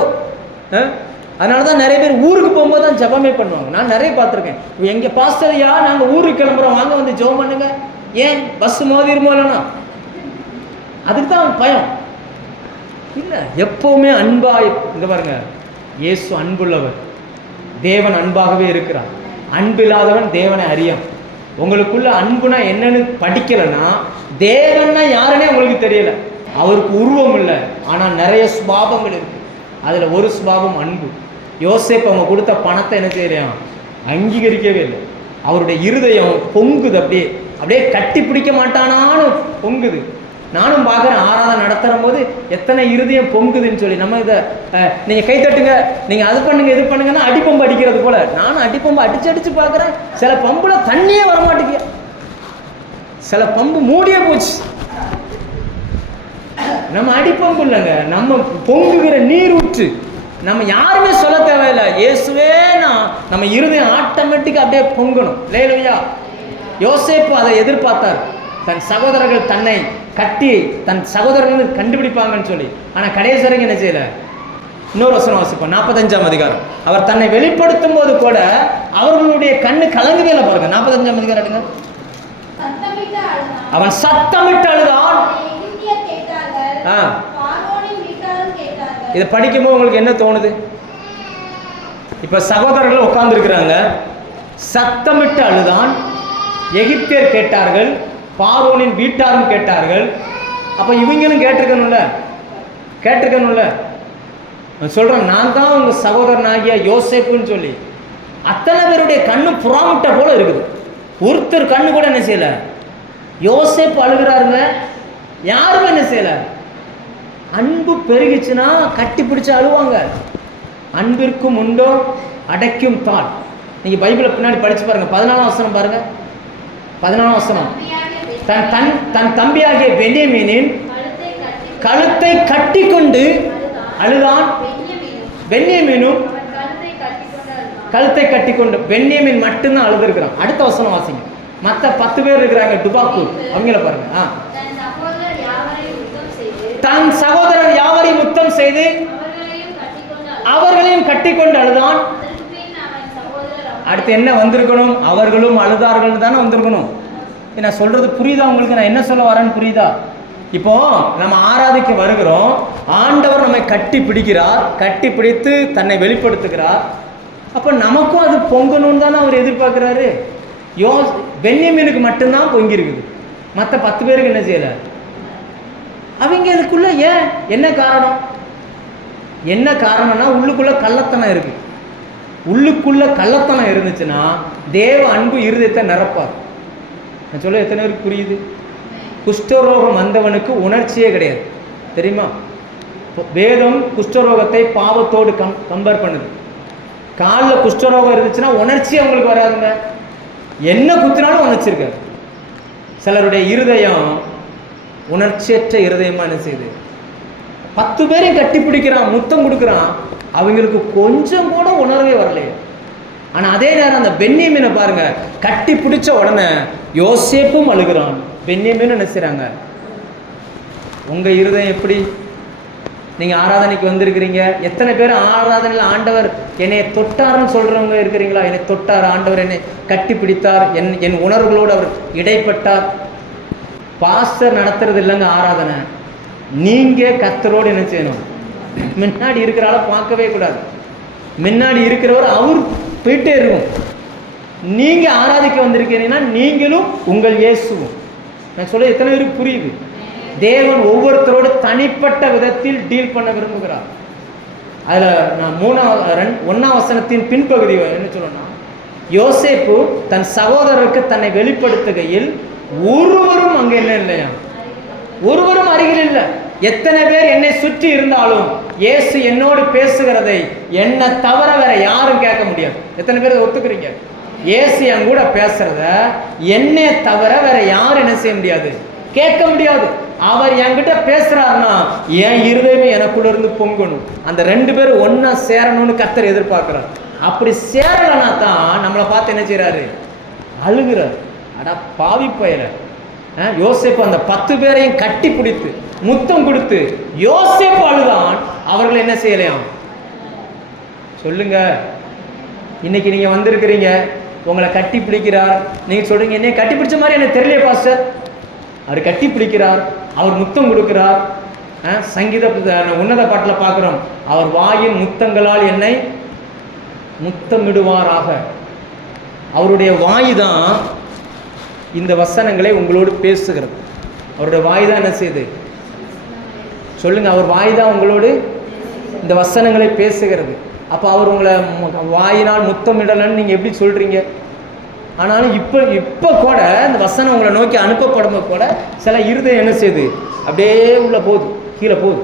அதனால தான் நிறைய பேர் ஊருக்கு போகும்போது தான் ஜபமே பண்ணுவாங்க. நான் நிறைய பார்த்துருக்கேன். எங்கள் பாஸ்டர்யா நாங்கள் ஊருக்கு கிளம்புறோம், வாங்க வந்து ஜெபம் பண்ணுங்க. ஏன்? பஸ் மோதிருமோ இல்லைன்னா அதுக்கு தான் பயம் இல்லை. எப்பவுமே அன்பாய் இங்க பாருங்க, இயேசு அன்புள்ளவர், தேவன் அன்பாகவே இருக்கிறார். அன்பில்லாதவன் தேவனை அறியான். உங்களுக்குள்ள அன்புனா என்னன்னு படிக்கலைன்னா தேவன்னா யாருன்னே உங்களுக்கு தெரியல. அவருக்கு உருவம் இல்லை, ஆனால் நிறைய சுபாவங்கள் இருக்கு. அதில் ஒரு சுபாவம் அன்பு. யோசேப்பு அவங்க கொடுத்த பணத்தை என்ன செய்யறான்? அங்கீகரிக்கவே இல்லை. அவருடைய இருதயம் பொங்குது, அப்படியே அப்படியே கட்டி பிடிக்க மாட்டானான்னு பொங்குது. நானும் பார்க்குறேன், ஆராதனை நடத்துகிற போது எத்தனை இருதயம் பொங்குதுன்னு சொல்லி. நம்ம இதை நீங்கள் கை தட்டுங்க, நீங்கள் அது பண்ணுங்க இது பண்ணுங்கன்னா அடிப்பம்பு அடிக்கிறது போல நானும் அடிப்பம்பு அடிச்சு பார்க்குறேன். சில பம்பில் தண்ணியே வரமாட்டேங்க, சில பம்பு மூடியே போச்சு. நம்ம அடிப்பம்பு இல்லைங்க, நம்ம பொங்குகிற நீர் ஊற்று. நம்ம யாருமே சொல்ல தேவையில்லை, இயேசுவே நான் நம்ம இருதயம் ஆட்டோமேட்டிக்காக அப்படியே பொங்கணும். லேலுயா. யோசேப்பு அதை எதிர்பார்த்தார், தன் சகோதரர்கள் தன்னை கட்டி தன் சகோதரர்கள் கண்டுபிடிப்பாங்கன்னு சொல்லி. ஆனால் கடைசி வரைக்கும் என்ன செய்யல? இன்னொரு வசனம் வாசிப்போம், 45ஆம் அதிகாரம். அவர் தன்னை வெளிப்படுத்தும் போது கூட அவர்களுடைய கண்ணு கலங்கவே இல்லை. பாருங்க 45ஆம் அதிகாரம் எடுங்க. அவன் சத்தமிட்டு அழுதான். இதை படிக்கும்போது உங்களுக்கு என்ன தோணுது? இப்ப சகோதரர்கள் உட்கார்ந்து இருக்கிறாங்க, சத்தமிட்டு அழுதான், எகிப்தியர் கேட்டார்கள், பார்வோனின் வீட்டாரும் கேட்டார்கள். அப்ப இவங்களும் கேட்டிருக்கணும்ல. சொல்றேன், நான் தான் உங்க சகோதரனாகிய யோசேப்புன்னு சொல்லி. அத்தனை பேருடைய கண்ணு புறாமுட்டை போல இருக்குது. ஒருத்தர் கண்ணு கூட என்ன செய்யல. யோசேப்பு அழுகிறாருங்க, யாருமே என்ன செய்யல. அன்பு பெருகிச்சுன்னா கட்டி பிடிச்சு அழுவாங்க. அன்பிற்கும் உண்டோ அடைக்கும் தாள். நீங்க பைபிளை பின்னாடி படிச்சு பாருங்க, 14ஆம் வசனம் பாருங்க. 14ஆம் வசனம், தன் தம்பியாகிய பென்யமீனின் கழுத்தை கட்டி கொண்டு அழுதான். பென்யமீனும் கழுத்தை கட்டி கொண்டு. பென்யமீன் மட்டும்தான் அழுதுருக்கிறான். அடுத்த வசனம் வாசிங்க. மற்ற 10 பேர் இருக்கிறாங்க, டுபாக்கூர், அவங்கள பாருங்க. தன் சகோதரர் யாவரையும் முத்தம் செய்து அவர்களையும் கட்டி கொண்டு அழுதான். அடுத்து என்ன வந்திருக்கணும்? அவர்களும் அழுதார்கள் தானே வந்திருக்கணும். நான் சொல்றது புரியுதா உங்களுக்கு? நான் என்ன சொல்ல வரேன்னு புரியுதா? இப்போ நம்ம ஆராதிக்க வருகிறோம், ஆண்டவர் நம்மை கட்டி பிடிக்கிறார், கட்டி பிடித்து தன்னை வெளிப்படுத்துகிறார். அப்போ நமக்கும் அது பொங்கணும்னு தானே அவர் எதிர்பார்க்கிறாரு. பென்யமீனுக்கு மட்டும்தான் பொங்கி இருக்குது, மற்ற 10 பேருக்கு என்ன செய்யல. அவங்களுக்குள்ள ஏன் என்ன காரணம்? என்ன காரணம்னா உள்ளுக்குள்ள கள்ளத்தனம் இருக்கு. உள்ளுக்குள்ள கள்ளத்தனம் இருந்துச்சுன்னா தேவ அன்பு இருதயத்தை நிரப்பார். நான் சொல்ல எத்தனை பேருக்கு புரியுது? குஷ்டரோகம் வந்தவனுக்கு உணர்ச்சியே கிடையாது, தெரியுமா? வேதம் குஷ்டரோகத்தை பாவத்தோடு கம்பேர் பண்ணுது. காலில் குஷ்டரோகம் இருந்துச்சுன்னா உணர்ச்சி அவங்களுக்கு வராதுங்க. என்ன குத்தினாலும் உணர்ச்சிருக்காரு. சிலருடைய இருதயம் உணர்ச்சியற்ற இருதயமா என்ன செய்யுது? 10 பேரையும் கட்டி பிடிக்கிறான், முத்தம் கொடுக்குறான், அவங்களுக்கு கொஞ்சம் கூட உணர்வே வரலையே. ஆனால் அதே நேரம் அந்த பென்யமீனை பாருங்க, கட்டி பிடிச்ச உடனே யோசேப்பும் அழுகிறான், பென்யமீனும் என்ன செய்றாங்க. உங்க இருதயம் எப்படி? நீங்க ஆராதனைக்கு வந்திருக்கிறீங்க, எத்தனை பேர் ஆராதனையில் ஆண்டவர் என்னை தொட்டார்னு சொல்றவங்க இருக்கிறீங்களா? என்னை தொட்டார், ஆண்டவர் என்னை கட்டி பிடித்தார், என் உணர்வுகளோடு அவர் இடைப்பட்டார். பாஸ்டர் நடத்துறது இல்லைங்க ஆராதனை. நீங்க கர்த்தரோடு என்ன செய்யணும்? முன்னாடி இருக்கிறால பார்க்கவே கூடாது. முன்னாடி இருக்கிறவர் அவர் போயிட்டே இருக்கும். நீங்க ஆராதிக்க வந்திருக்கிறீங்கன்னா நீங்களும் உங்கள் இயேசுவும். நான் சொல்ல எத்தனை பேருக்கு புரியுது? தேவன் ஒவ்வொருத்தரோடு தனிப்பட்ட விதத்தில் டீல் பண்ண விரும்புகிறார். அதில் நான் 1ஆம் வசனத்தின் பின்பகுதி என்ன சொல்லணும்னா, யோசேப்பு தன் சகோதரருக்கு தன்னை வெளிப்படுத்துகையில் ஒருவரும் அங்கே என்ன இல்லையா, ஒருவரும் அருகில் இல்லை. எத்தனை பேர் என்னை சுற்றி இருந்தாலும் இயேசு என்னோடு பேசுகிறதை என்ன தவிர வேற யாரும் கேட்க முடியாது. எத்தனை பேர் ஒத்துக்கிறீங்க? இயேசு என் கூட பேசுறத என்னை தவிர வேற யாரும் என்ன செய்ய முடியாது, கேட்க முடியாது. அவர் என்கிட்ட பேசுறாருன்னா என் இருதயமே எனக்குள்ள இருந்து பொங்கணும். அந்த 2 பேரும் ஒன்னா சேரணும்னு கர்த்தர் எதிர்பார்க்கிறார். அப்படி சேரலனா தான் நம்மளை பார்த்து என்ன செய்யறாரு, அழுகிறார். அடா பாவி பயல. யோசேப்பு அந்த 10 பேரையும் கட்டி பிடித்து முத்தம் கொடுத்து யோசேப்பு அழுதான், அவர்கள் என்ன செய்யலையாம்? சொல்லுங்க. இன்னைக்கு நீங்க வந்திருக்கிறீங்க, உங்களை கட்டி பிடிக்கிறார், நீங்க சொல்றீங்க என்னை கட்டி பிடிச்ச மாதிரி எனக்கு தெரியலையே பாஸ்டர். அவர் கட்டி பிடிக்கிறார், அவர் முத்தம் கொடுக்கிறார். சங்கீத உன்னத பாட்டில் பார்க்குறோம், அவர் வாயின் முத்தங்களால் என்னை முத்தமிடுவாராக. அவருடைய வாய் தான் இந்த வசனங்களை உங்களோடு பேசுகிறது. அவருடைய வாய் தான் என்ன செய்யுது? சொல்லுங்க. அவர் வாய் தான் உங்களோடு இந்த வசனங்களை பேசுகிறது. அப்போ அவர் உங்களை வாயினால் முத்தமிடலன்னு நீங்கள் எப்படி சொல்கிறீங்க? ஆனாலும் இப்போ கூட இந்த வசனம் உங்களை நோக்கி அனுப்பப்படும் கூட சில இருதயம் என்ன செய்யுது, அப்படியே உள்ள போகுது, கீழே போகுது,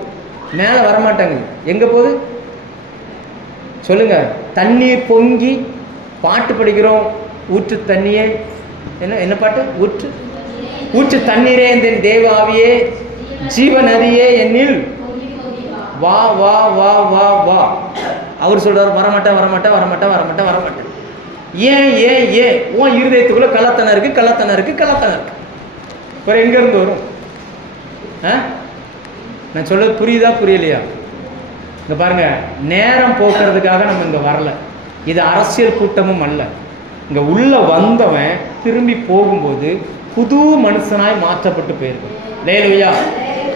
மேலே வரமாட்டாங்குது. எங்கே போகுது சொல்லுங்க? தண்ணீர் பொங்கி பாட்டு படிக்கிறோம், ஊற்று தண்ணியே, என்ன பாட்டு? ஊற்று தண்ணீரே என் தேவ ஆவியே, ஜீவ நதியே என்னில் வா வா வா வா வா. அவர் சொல்றாரு வரமாட்டேன் வரமாட்டேன் வரமாட்டேன் வரமாட்டேன் வரமாட்டேன். ஏன் ஏன் ஏன் உன் இருதயத்துக்குள்ள கள்ளத்தனம் இருக்கு, கள்ளத்தனம் இருக்கு, கள்ளத்தனம் இருக்கு. அப்புறம் எங்க இருந்து வரும்? நான் சொல்றது புரியுதா புரியலையா? இங்க பாருங்க, நேரம் போக்குறதுக்காக நம்ம இங்க வரல. இது அரசியல் கூட்டமும் அல்ல. இங்க உள்ள வந்தவன் திரும்பி போகும்போது புது மனுஷனாய் மாற்றப்பட்டு போயிருக்கும். லேலுயா.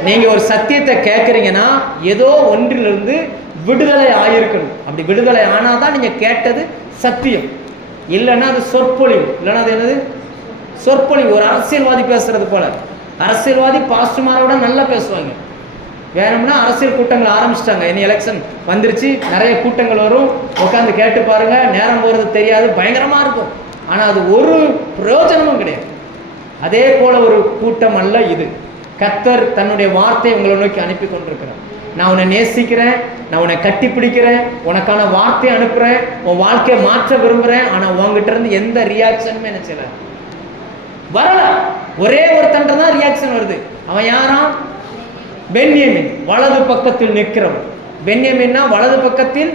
நீங்க ஒரு சத்தியத்தை கேட்குறீங்கன்னா ஏதோ ஒன்றிலிருந்து விடுதலை ஆயிருக்கணும். அப்படி விடுதலை ஆனாதான் நீங்க கேட்டது சத்தியம். இல்லைன்னா அது சொற்பொழிவு. இல்லைன்னா அது என்னது? சொற்பொழிவு. ஒரு அரசியல்வாதி பேசுறது போல. அரசியல்வாதி பாஸ்டர்மாரோட நல்லா பேசுவாங்க. வேணும்னா அரசியல் கூட்டங்கள் ஆரம்பிச்சிட்டாங்க. இனி எலெக்ஷன் வந்துருச்சு, நிறைய கூட்டங்கள் வரும். உட்காந்து கேட்டு பாருங்க, நேரம் போகிறது தெரியாது, பயங்கரமாக இருக்கும். ஆனால் அது ஒரு பிரயோஜனமும் கிடையாது. அதே போல ஒரு கூட்டம் அல்ல இது. கர்த்தர் தன்னுடைய வார்த்தையை உங்களை நோக்கி அனுப்பி கொண்டிருக்கிறார். நான் உன்னை நேசிக்கிறேன், நான் உன்னை கட்டி பிடிக்கிறேன், உனக்கான வார்த்தையை அனுப்புகிறேன், உன் வாழ்க்கையை மாற்ற விரும்புகிறேன். ஆனால் உங்ககிட்ட இருந்து எந்த ரியாக்ஷனுமே என்ன செய்யல, வரல. ஒரே ஒருத்தன் தான் ரியாக்ஷன் வருது. அவன் யாராம்? பென்யமீன், வலது பக்கத்தில் நிற்கிறவன். பென்யமீன்னா வலது பக்கத்தில்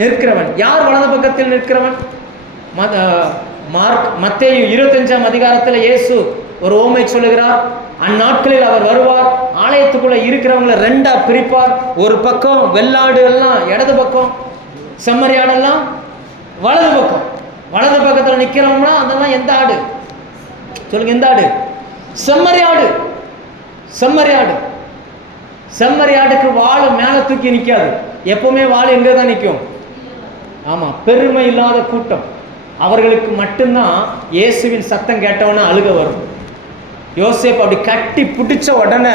நிற்கிறவன். யார் வலது பக்கத்தில் நிற்கிறவன்? மத்தேயு 25ஆம் அதிகாரத்தில் இயேசு ஒரு ஓமை சொல்லுகிறார். அந்நாட்களில் அவர் வருவார், ஆலயத்துக்குள்ள இருக்கிறவங்களை ரெண்டா பிரிப்பார். ஒரு பக்கம் வெள்ளாடு எல்லாம் இடது பக்கம், செம்மறியாடெல்லாம் வலது பக்கம். வலது பக்கத்தில் நிற்கிறவங்களா அதெல்லாம் எந்த ஆடு சொல்லுங்க? எந்த ஆடு? செம்மறியாடு. செம்மறியாடு. செம்மறியாடுக்கு வாள் மேலே தூக்கி நிற்காது. எப்பவுமே வாள் எங்கே தான் நிற்கும்? ஆமாம், பெருமை இல்லாத கூட்டம். அவர்களுக்கு மட்டும்தான் இயேசுவின் சத்தம் கேட்டவொன்னே அழுக வரும். யோசேப் அப்படி கட்டி பிடிச்ச உடனே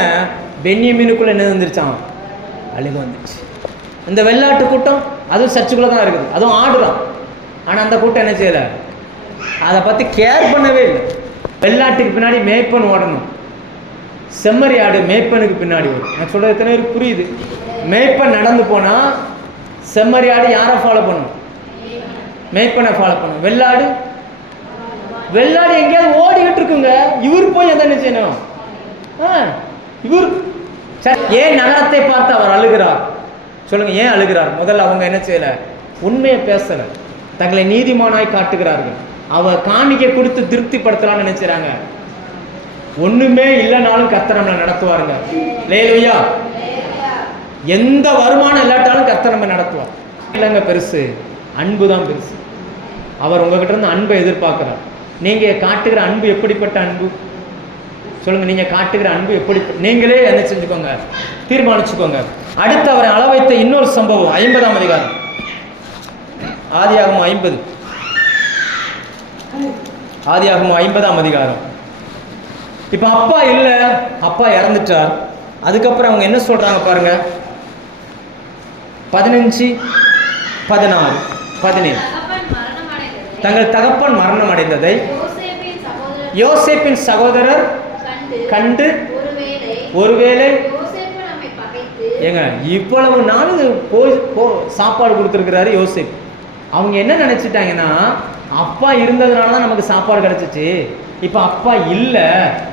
பென்யமீனுக்குள்ள என்ன வந்துருச்சான்? அழுக வந்துச்சு. இந்த வெள்ளாட்டு கூட்டம் அதுவும் சர்ச்சுக்குள்ளே தான் இருக்குது, அதுவும் ஆடுதான். ஆனால் அந்த கூட்டம் என்ன செய்யலை, அதை பற்றி கேர் பண்ணவே இல்லை. வெள்ளாட்டுக்கு பின்னாடி மேய்ப்பன் ஓடணும், செம்மறி ஆடு மேய்ப்பனுக்கு பின்னாடி வரும். நான் சொல்கிறது எத்தனை பேருக்கு புரியுது? மேய்ப்பன் நடந்து போனால் செம்மறி ஆடு யாரை ஃபாலோ பண்ணும்? மேய்ப்பனை ஃபாலோ பண்ணும். வெள்ளாடு வெள்ளாடு எங்கேயாவது ஓடிக்கிட்டு இருக்குங்க. இவர் போய் எதை என்ன செய்யணும்? இவர் ஏன் நகரத்தை பார்த்து அவர் அழுகிறார்? சொல்லுங்க, ஏன் அழுகிறார்? முதல்ல அவங்க என்ன செய்யலை, உண்மையை பேசலை, தங்களை நீதிமானாய் காட்டுகிறார்கள். அவர் காணிக்கை கொடுத்து திருப்திப்படுத்தலாம்னு நினைச்சாங்க. ஒண்ணுமே இல்லைனாலும் கர்த்தர் நம்மளை நடத்துவாருங்க. லேலுயா. எந்த வருமானம் இல்லாட்டாலும் கர்த்தர் நம்ம நடத்துவார். இல்லைங்க, பெருசு அன்பு தான் பெருசு. அவர் உங்ககிட்ட இருந்து அன்பை எதிர்பார்க்கிறார். நீங்க காட்டுகிற அன்பு எப்படிப்பட்ட அன்பு சொல்லுங்க? நீங்க காட்டுகிற அன்பு எப்படி? நீங்களே என்ன செஞ்சுக்கோங்க, தீர்மானிச்சுக்கோங்க. அடுத்து அவரை அள வைத்த இன்னொரு சம்பவம் 50ஆம் அதிகாரம், ஆதியாகமம் 50. ஆதியாகமம் 50ஆம் அதிகாரம். இப்ப அப்பா இல்லை, அப்பா இறந்துட்டார். அதுக்கப்புறம் அவங்க என்ன சொல்றாங்க பாருங்க, 15, 16, 17. தங்கள் தகப்பன் மரணம் அடைந்ததை யோசேப்பின் சகோதரர் கண்டு ஒருவேளை ஏங்க இவ்வளவு நாள் சாப்பாடு கொடுத்துருக்கிறாரு யோசேப். அவங்க என்ன நினைச்சிட்டாங்கன்னா, அப்பா இருந்ததுனால தான் நமக்கு சாப்பாடு கிடைச்சிச்சு, இப்போ அப்பா இல்லை,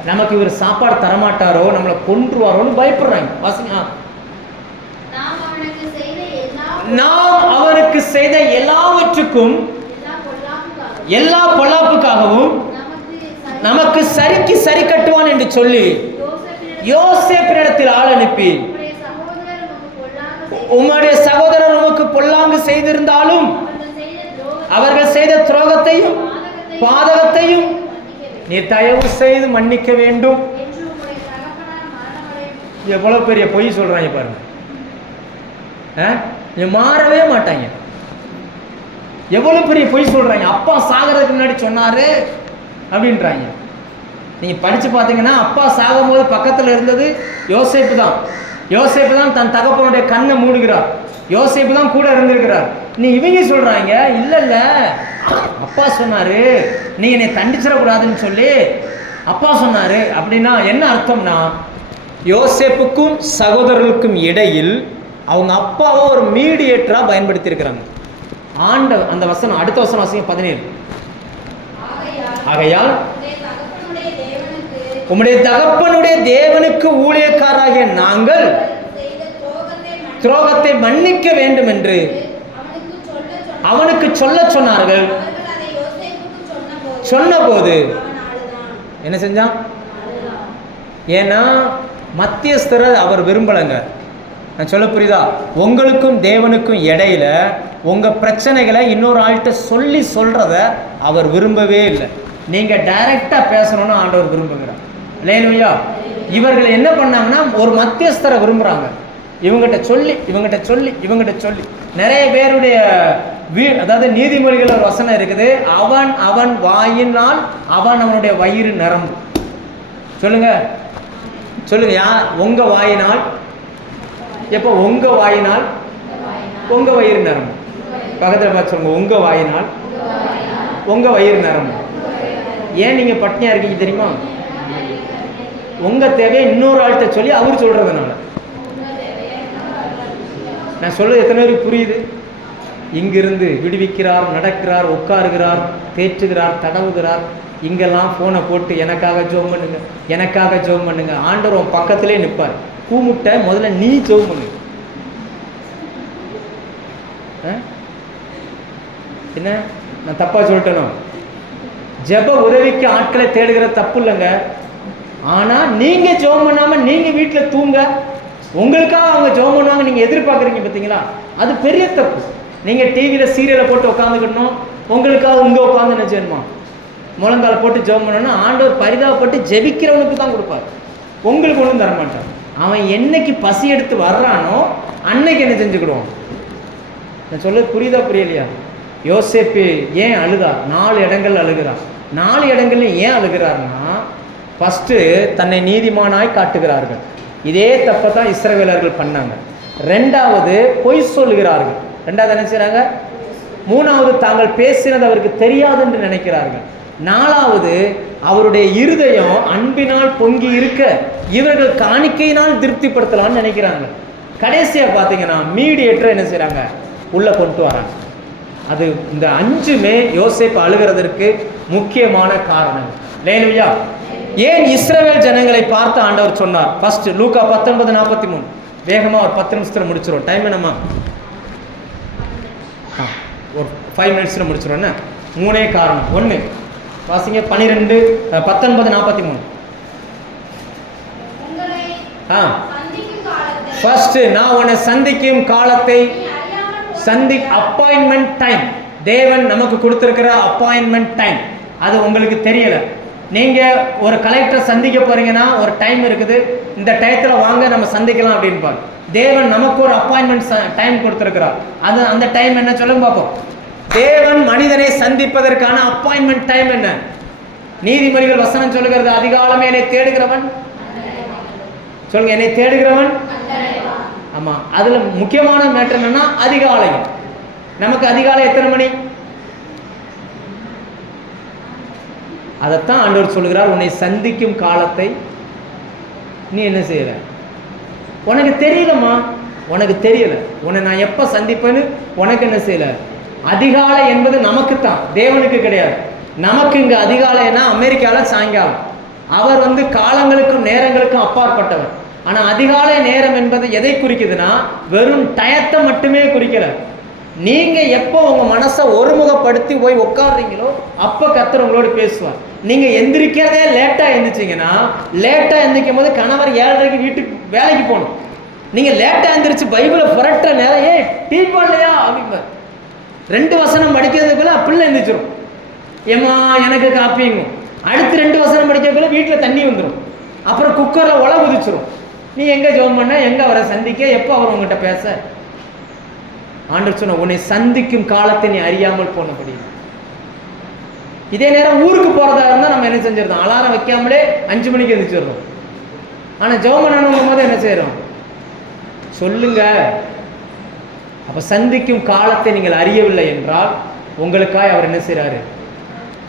நமக்கு இவர் சாப்பாடு தரமாட்டாரோ, நம்மளை கொன்றுவாரோன்னு பயப்படுறாங்க. வாசிங்க. நாம் அவனுக்கு செய்த எல்லாவற்றுக்கும், எல்லா பொல்லாப்புக்காகவும் நமக்கு சரிக்கு சரி கட்டுவான் என்று சொல்லி யோசேப்பினிடத்தில் ஆள் அனுப்பி, உம்முடைய சகோதரர் உமக்கு பொல்லாங்கு செய்திருந்தாலும் அவர்கள் செய்த துரோகத்தையும் பாதகத்தையும் நீர் தயவு செய்து மன்னிக்க வேண்டும். எவ்வளவு பெரிய பொய் சொல்றாங்க பாருங்க. மாறவே மாட்டாங்க. எவ்வளவு பெரிய பொய் சொல்றாங்க. அப்பா சாகிறதுக்கு முன்னாடி சொன்னாரு அப்படின்றாங்க. நீங்க படிச்சு பார்த்தீங்கன்னா, அப்பா சாகும் போது பக்கத்தில் இருந்தது யோசேப்பு தான். யோசேப்பு தான் தன் தகப்பனுடைய கண்ணை மூடுகிறார். யோசேப்பு தான் கூட இருந்திருக்கிறார். நீ இவங்க சொல்றாங்க, இல்ல இல்ல அப்பா சொன்னாரு, நீ என்னை தண்டிச்சிடக்கூடாதுன்னு சொல்லி அப்பா சொன்னாரு. அப்படின்னா என்ன அர்த்தம்னா, யோசேப்புக்கும் சகோதரர்களுக்கும் இடையில் அவங்க அப்பாவை ஒரு மீடியேட்டரா பயன்படுத்தி இருக்கிறாங்க. அந்த வசனம், அடுத்த வசனம் வாசிங்க, 17. ஆகையால் உம்முடைய தகப்பனுடைய தேவனுக்கு ஊழியக்காரராகிய நாங்கள் துரோகத்தை மன்னிக்க வேண்டும் என்று அவனுக்கு சொல்ல சொன்னார்கள். சொன்னபோது என்ன செஞ்சான்? ஏன்னா மத்தியஸ்தரை அவர் விரும்பலைங்க. நான் சொல்ல புரியுதா? உங்களுக்கும் தேவனுக்கும் இடையில உங்கள் பிரச்சனைகளை இன்னொரு ஆள்கிட்ட சொல்கிறத அவர் விரும்பவே இல்லை. நீங்கள் டைரெக்டாக பேசணும்னு ஆண்டவர் விரும்புகிறார். இல்லையா? இவர்கள் என்ன பண்ணாங்கன்னா ஒரு மத்தியஸ்தரை விரும்புகிறாங்க. இவங்ககிட்ட சொல்லி நிறைய பேருடைய அதாவது நீதிமொழிகள் ஒரு வசனம் இருக்குது, அவன் வாயினால் அவனுடைய வயிறு நிரம்பும். சொல்லுங்க உங்க வாயினால், எப்போ உங்க வாயினால் உங்க வயிறு நிரம்பும். பக்கத்தில் பார்த்து சொல்லுங்க, உங்க வாயினால் உங்க வயிறு நிரம்பும். ஏன் நீங்க பட்னியா இருக்கீங்க தெரியுமா? உங்க தேவையை இன்னொரு ஆள்கிட்ட சொல்லி அவர் சொல்றதுனால. நான் சொல்றது எத்தனை பேருக்கு புரியுது? இங்கிருந்து விடுவிக்கிறார், நடக்கிறார், உட்காருகிறார், தேற்றுகிறார், தடவுகிறார். இங்கெல்லாம் ஃபோனை போட்டு எனக்காக ஜெபம் பண்ணுங்க. ஆண்டவர் உன் பக்கத்திலே நிற்பார். கூமுட்ட முதல்ல நீ ஜெபம் பண்ணு. என்ன நான் தப்பா சொல்லிட்டேனோ? ஜெப உதவிக்கு ஆட்களை தேடுகிற தப்பு இல்லைங்க. ஆனா நீங்க ஜெபம் பண்ணாம நீங்க வீட்டில் தூங்க, உங்களுக்காக அவங்க ஜெபம் பண்ணுவாங்க, நீங்க எதிர்பார்க்குறீங்க பார்த்தீங்களா? அது பெரிய தப்பு. நீங்க டிவியில சீரியலை போட்டு உட்காந்துக்கணும், உங்களுக்காக உங்க உட்காந்து என்ன செய்யணுமா? முழங்கால் போட்டு ஜெபம் பண்ணணும்னா ஆண்டவர் பரிதாபப்பட்டு ஜெபிக்கிறவனுக்கு தான் கொடுப்பார், உங்களுக்கு ஒன்றும் தரமாட்டான். அவன் என்னைக்கு பசி எடுத்து வர்றானோ அன்னைக்கு என்ன செஞ்சுக்கிடுவான். நான் சொல்ல புரியுதா புரியலையா? யோசேப்பு ஏன் அழுதார்? 4 இடங்கள் அழுகிறார். 4 இடங்கள்லையும் ஏன் அழுகிறார்னா, ஃபஸ்ட்டு தன்னை நீதிமானாய் காட்டுகிறார்கள். இதே தப்பை தான் இஸ்ரவேலர்கள் பண்ணாங்க. 2வது பொய் சொல்லுகிறார்கள். 2வது என்ன செய்கிறாங்க? 3வது தாங்கள் பேசினது அவருக்கு தெரியாது என்று நினைக்கிறார்கள். 4வது அவருடைய இருதயம் அன்பினால் பொங்கி இருக்க இவர்கள் காணிக்கையினால் திருப்திப்படுத்தலாம்னு நினைக்கிறாங்க. கடைசியாக பார்த்தீங்கன்னா மீடியேட்டர் என்ன செய்கிறாங்க? உள்ளே கொண்டு வராங்க. அது இந்த 5மே யோசேப்பு அழுகிறதற்கு முக்கியமான காரணம். லேலுயா. ஏன் இஸ்ரவேல் ஜனங்களை பார்த்து ஆண்டவர் சொன்னார்? ஃபர்ஸ்ட் லூக்கா 19:43. வேகமாக ஒரு 10 நிமிஷத்தில் முடிச்சிடும். டைம் என்னம்மா? ஒரு 5 மினிட்ஸில் முடிச்சிடும். என்ன 3 காரணம்? 1 வாசிங்க 19:43. ஃபர்ஸ்ட் நான் உன்னை சந்திக்கும் காலத்தை அப்பாயின்மெண்ட் டைம். தேவன் நமக்கு கொடுத்திருக்கிற அப்பாயின்மெண்ட் டைம் அது உங்களுக்கு தெரியல. நீங்க ஒரு கலெக்டரை சந்திக்க போறீங்கன்னா ஒரு டைம் இருக்குது, இந்த டயத்துல வாங்க நம்ம சந்திக்கலாம் அப்படின்பார். தேவன் நமக்கு ஒரு அப்பாயின்மெண்ட் டைம் கொடுத்திருக்கிறார். அது அந்த டைம் என்ன சொல்லுங்க பார்ப்போம். தேவன் மனிதனை சந்திப்பதற்கான அப்பாயின்மெண்ட் டைம் என்ன? நீதிமொழிகள் வசனம் சொல்லுகிறது, அதிகாலமே என்னை தேடுகிறவன், சொல்லுங்க, என்னை தேடுகிறவன். ஆமா, அதுல முக்கியமான மேட்டர் என்னன்னா அதிகாலை. நமக்கு அதிகாலை எத்தனை மணி? அதைத்தான் ஆண்டவர் சொல்லுகிறார், உன்னை சந்திக்கும் காலத்தை நீ என்ன செய்யற? உனக்கு தெரியலம்மா, உனக்கு தெரியல. உன்னை நான் எப்ப சந்திப்பேன்னு உனக்கு என்ன செய்யல? அதிகாலை என்பது நமக்கு தான், தேவனுக்கு கிடையாது. நமக்கு இங்க அதிகாலைன்னா அமெரிக்காவில் சாயங்காலம். அவர் காலங்களுக்கும் நேரங்களுக்கும் அப்பாற்பட்டவர். ஆனால் அதிகாலை நேரம் என்பது எதை குறிக்குதுன்னா வெறும் டயத்தை மட்டுமே குறிக்கல. நீங்க எப்போ உங்க மனசை ஒருமுகப்படுத்தி போய் உட்காடுறீங்களோ அப்போ கர்த்தர் உங்களோடு பேசுவார். நீங்க எந்திரிக்கிறதே லேட்டா எந்திரிச்சிங்கன்னா, லேட்டா எந்திரிக்கும் போது கணவர் 7:30 வீட்டுக்கு வேலைக்கு போகணும். நீங்க லேட்டா எந்திரிச்சு பைபிளை புரட்டுற நேரம், ஏ டீ போடலையா அப்படிம்பார். 2 வசனம் படிக்கிறதுக்குள்ள பிள்ளை எந்திரிச்சிடும், ஏமா எனக்கு காப்பிங்கும். அடுத்து 2 வசனம் படிக்கிறதுக்குள்ள வீட்டில் தண்ணி வந்துடும். அப்புறம் குக்கரில் உலை குதிச்சிடும். நீ எங்கே ஜெபம் பண்ண, எங்கே அவரை சந்திக்க, எப்போ அவர் உங்ககிட்ட பேச? ஆண்டவர் சொன்ன, உன்னை சந்திக்கும் காலத்தை நீ அறியாமல் போனபடி. இதே நேரம் ஊருக்கு போகிறதா இருந்தால் நம்ம என்ன செஞ்சிருந்தோம்? அலாரம் வைக்காமலே 5 மணிக்கு எந்திரிச்சிடுறோம். ஆனால் ஜெபம் பண்ணணும் போது என்ன செய்கிறோம்? சொல்லுங்க. அப்போ சந்திக்கும் காலத்தை நீங்கள் அறியவில்லை என்றால் உங்களுக்காக அவர் என்ன செய்கிறாரு?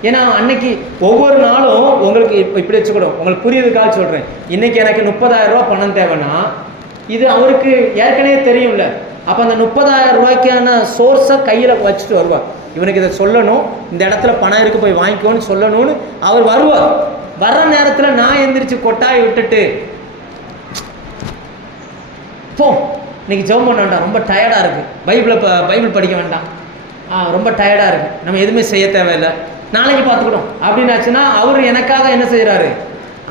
ஏன்னா அன்னைக்கு ஒவ்வொரு நாளும் உங்களுக்கு இப்படி வச்சுக்கூடும், உங்களுக்கு புரியுதுக்காக சொல்கிறேன். இன்னைக்கு எனக்கு 30,000 ரூபா பணம் தேவைன்னா இது அவருக்கு ஏற்கனவே தெரியும்ல. அப்போ அந்த 30,000 ரூபாய்க்கான சோர்ஸை கையில் வச்சுட்டு வருவார். இவனுக்கு இதை சொல்லணும், இந்த இடத்துல பணம் இருக்கு போய் வாங்கிக்கோன்னு சொல்லணும்னு அவர் வருவார். வர்ற நேரத்தில் நான் எந்திரிச்சு கொட்டாயை விட்டுட்டு போ, இன்னைக்கு ஜெபம் பண்ண வேண்டாம், ரொம்ப டயர்டாக இருக்குது, பைபிள் படிக்க வேண்டாம், ரொம்ப டயர்டாக இருக்குது, நம்ம எதுவுமே செய்ய தேவையில்லை, நாளைக்கு பார்த்துக்கிட்டோம் அப்படின்னு ஆச்சுன்னா அவர் எனக்காக என்ன செய்கிறாரு,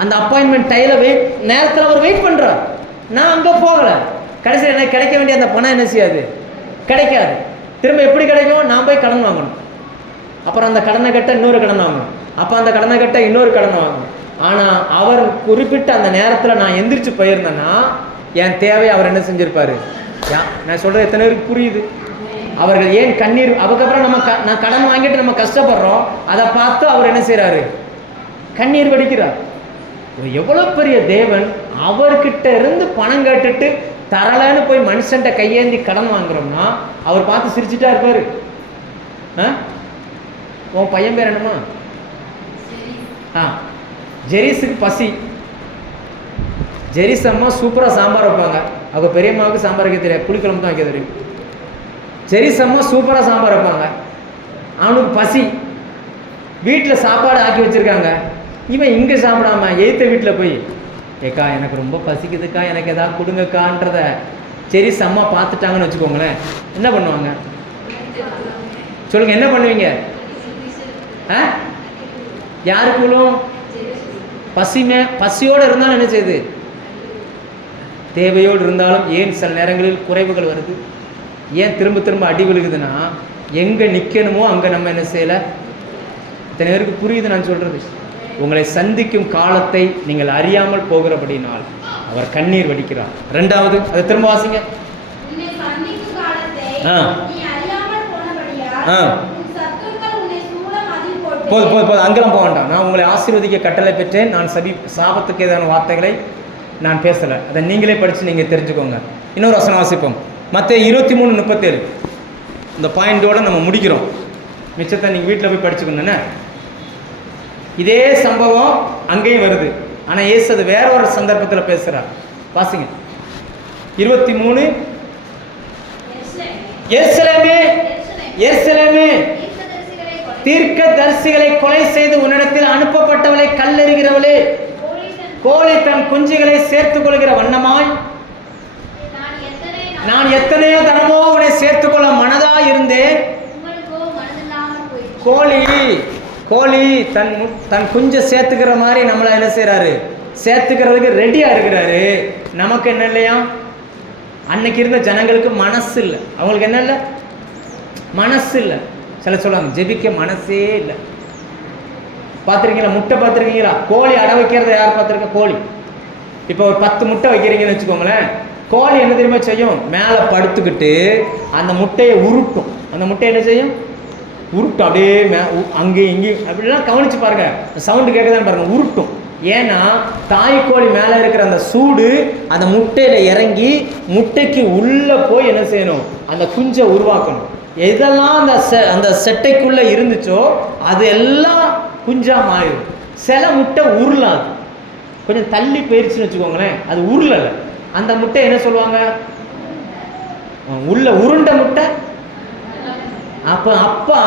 அந்த அப்பாயின்மெண்ட் நேரத்தில் அவர் வெயிட் பண்ணுறார். நான் அங்கே போகலை. கடைசியில் எனக்கு கிடைக்க வேண்டிய அந்த பணம் என்ன செய்யாது, கிடைக்காது. திரும்ப எப்படி கிடைக்கும், நான் போய் கடன் வாங்கணும். அப்புறம் அந்த கடனை கட்ட இன்னொரு கடன் வாங்கணும். அப்போ அந்த கடனை கட்ட இன்னொரு கடன் வாங்கணும். ஆனால் அவர் குறிப்பிட்ட அந்த நேரத்தில் நான் எந்திரிச்சு போயிருந்தேன்னா என் தேவையை அவர் என்ன செஞ்சிருப்பாரு. நான் சொல்கிறது எத்தனை பேருக்கு புரியுது? அவர்கள் ஏன் கண்ணீர், அதுக்கப்புறம் நான் கடன் வாங்கிட்டு நம்ம கஷ்டப்படுறோம், அதை பார்த்து அவர் என்ன செய்கிறாரு, கண்ணீர் வடிக்கிறார். எவ்வளோ பெரிய தேவன், அவர்கிட்ட இருந்து பணம் கேட்டுட்டு தரலன்னு போய் மனுஷன்ட்ட கையேந்தி கடன் வாங்குறோம்னா அவர் பார்த்து சிரிச்சுட்டா இருப்பாரு. உன் பையன் பேர் என்னம்மா? ஜெரிஸுக்கு பசி. ஜெரிஸ் அம்மா சூப்பராக சாம்பார் வைப்பாங்க. அவங்க பெரியம்மாவுக்கு சாம்பார் வைக்க தெரியாது, புளிக்குழம்பு தான் வைக்க தெரியும். ஜெரிஸ் அம்மா சூப்பராக சாம்பார் வைப்பாங்க. அவனுக்கு பசி, வீட்டில் சாப்பாடு ஆக்கி வச்சுருக்காங்க. இவன் இங்கே சாப்பிடாம எய்த்த வீட்டில் போய், ஏக்கா எனக்கு ரொம்ப பசிக்குதுக்கா, எனக்கு எதாவது கொடுங்கக்கான்றத ஜெரிஸ் அம்மா பார்த்துட்டாங்கன்னு வச்சுக்கோங்களேன், என்ன பண்ணுவாங்க சொல்லுங்கள், என்ன பண்ணுவீங்க? யாருக்குள்ளும் பசியோடு இருந்தாலும் என்ன செய்யுது, தேவையோடு இருந்தாலும் ஏன் சில நேரங்களில் குறைவுகள் வருது, ஏன் திரும்ப திரும்ப அடி விழுகுதுன்னா எங்கே நிற்கணுமோ அங்கே நம்ம என்ன செய்யலை. இத்தனை பேருக்கு புரியுது நான் சொல்கிறது? உங்களை சந்திக்கும் காலத்தை நீங்கள் அறியாமல் போகிறபடினால் அவர் கண்ணீர் வடிக்கிறார். ரெண்டாவது, அதை திரும்ப வாசிங்க. போது அங்கெல்லாம் போக வேண்டாம். நான் உங்களை ஆசீர்வதிக்க கட்டளை பெற்றேன், நான் சாபத்துக்கு ஏதான வார்த்தைகளை நான் பேசலை. அதை நீங்களே படித்து நீங்கள் தெரிஞ்சுக்கோங்க. இன்னொரு வசனம் வாசிப்போம், மத்தேயு 23:37. இந்த பாயிண்டோடு நம்ம முடிக்கிறோம். மிச்சத்தை நீங்கள் வீட்டில் போய் படிச்சுக்கணுன்னு. இதே சம்பவம் அங்கேயும் வருது, ஆனால் இயேசு அது வேற ஒரு சந்தர்ப்பத்தில் பேசுகிறார். வாசிங்க 23. எருசலேமே எருசலேமே, தீர்க்கதரிசிகளை கொலை செய்து உன்னிடத்தில் அனுப்பப்பட்டவளை கல்லெறிகிறவளே, கோழி தன் குஞ்சுகளை சேர்த்துக் கொள்கிற வண்ணமாய் நான் எத்தனையோ தரமோ உன்னை சேர்த்துக்கொள்ள மனதா இருந்தேன். கோழி தன் குஞ்சை சேர்த்துக்கிற மாதிரி நம்மளை என்ன செய்கிறாரு, சேர்த்துக்கிறதுக்கு ரெடியாக இருக்கிறாரு. நமக்கு என்ன இல்லையா? அன்னைக்கு இருந்த ஜனங்களுக்கு மனசு இல்லை. அவங்களுக்கு என்ன இல்லை? மனசு இல்லை. சில சொல்லுவாங்க ஜெபிக்க மனசே இல்லை. பார்த்துருக்கீங்களா? முட்டை பார்த்துருக்கீங்களா? கோழி அடை வைக்கிறத யார் பார்த்துருக்க? கோழி இப்போ ஒரு 10 முட்டை வைக்கிறீங்கன்னு வச்சுக்கோங்களேன். கோழி என்ன தெரியுமா செய்யும்? மேலே படுத்துக்கிட்டு அந்த முட்டையை உருட்டும். அந்த முட்டை என்ன செய்யும்? உருட்டும். அப்படியே அங்கேயும் இங்கேயும் அப்படிலாம் கவனித்து பாருங்கள். சவுண்டு கேட்குதான்னு பாருங்கள். உருட்டும். ஏன்னா தாய்க்கோழி மேலே இருக்கிற அந்த சூடு அந்த முட்டையில் இறங்கி முட்டைக்கு உள்ளே போய் என்ன செய்யணும்? அந்த குஞ்சை உருவாக்கணும். எதெல்லாம் அந்த செட்டைக்குள்ளே இருந்துச்சோ அது எல்லாம் குஞ்சா மாறிடும். சில முட்டை உருளாது, கொஞ்சம் தள்ளி போயிடுச்சுன்னு வச்சுக்கோங்களேன், அது உருளலை. அந்த முட்டை என்ன சொல்லுவாங்க? உள்ள உருண்டை முட்டை. அப்பா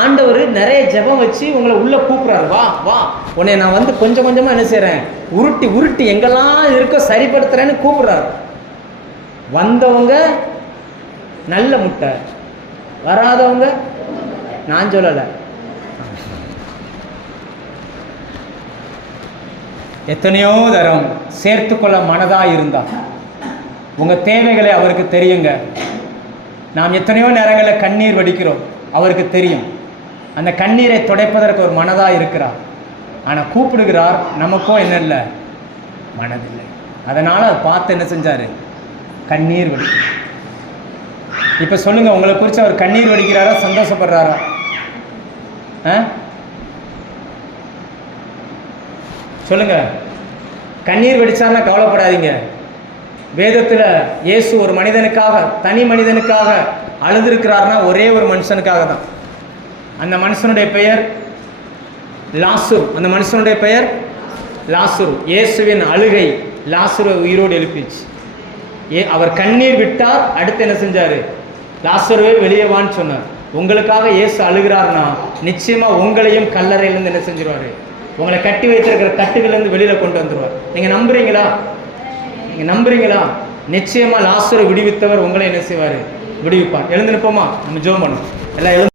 ஆண்டவர் நிறைய ஜெபம் வச்சு உங்களை உள்ள கூப்பிட்றாரு, வா வா, உன்னை நான் கொஞ்சம் கொஞ்சமாக என்ன செய்கிறேன், உருட்டி உருட்டி எங்கெல்லாம் இருக்க சரிப்படுத்துறேன்னு கூப்பிட்றாரு. வந்தவங்க நல்ல முட்டை, வராதவங்க நான் சொல்லலை. எத்தனையோ தரம் சேர்த்துக்கொள்ள மனதாக இருந்தா உங்கள் தேவைகளை அவருக்கு தெரியுங்க. நாம் எத்தனையோ நேரங்களில் கண்ணீர் வடிக்கிறோம், அவருக்கு தெரியும். அந்த கண்ணீரை துடைப்பதற்கு ஒரு மனதாக இருக்கிறார். ஆனால் கூப்பிடுகிறார், நமக்கும் என்ன இல்லை, மனதில்லை. அதனால் அதை பார்த்து என்ன செஞ்சார்? கண்ணீர் வடிக்கிறார். இப்போ சொல்லுங்கள், உங்களை குறித்து அவர் கண்ணீர் வடிக்கிறாரா, சந்தோஷப்படுறாரா? சொல்லுங்கள். கண்ணீர் வடித்தார்னா கவலைப்படாதீங்க. வேதத்தில் இயேசு ஒரு மனிதனுக்காக, தனி மனிதனுக்காக அழுதுருக்கிறார்னா ஒரே ஒரு மனுஷனுக்காக தான். அந்த மனுஷனுடைய பெயர் லாசரு. அந்த மனுஷனுடைய பெயர் லாசரு. இயேசுவின் அழுகை லாசரு உயிரோடு எழுப்பிச்சு. அவர் கண்ணீர் விட்டார். அடுத்து என்ன செஞ்சார்? லாசருவே வெளியே வான்னு சொன்னார். உங்களுக்காக இயேசு அழுகிறார்னா நிச்சயமாக உங்களையும் கல்லறையிலேருந்து என்ன செஞ்சிருவார்? உங்களை கட்டி வைத்திருக்கிற கட்டுகள்லேருந்து வெளியில் கொண்டு வந்துடுவார். நீங்கள் நம்புறீங்களா? நீங்கள் நம்புறீங்களா? நிச்சயமாக லாசரை விடுவித்தவர் உங்களை என்ன செய்வார்? விடுவிப்பார். எழுந்து நிற்போமா? நம்ம ஜெபம் பண்ணுவோம். எல்லாம்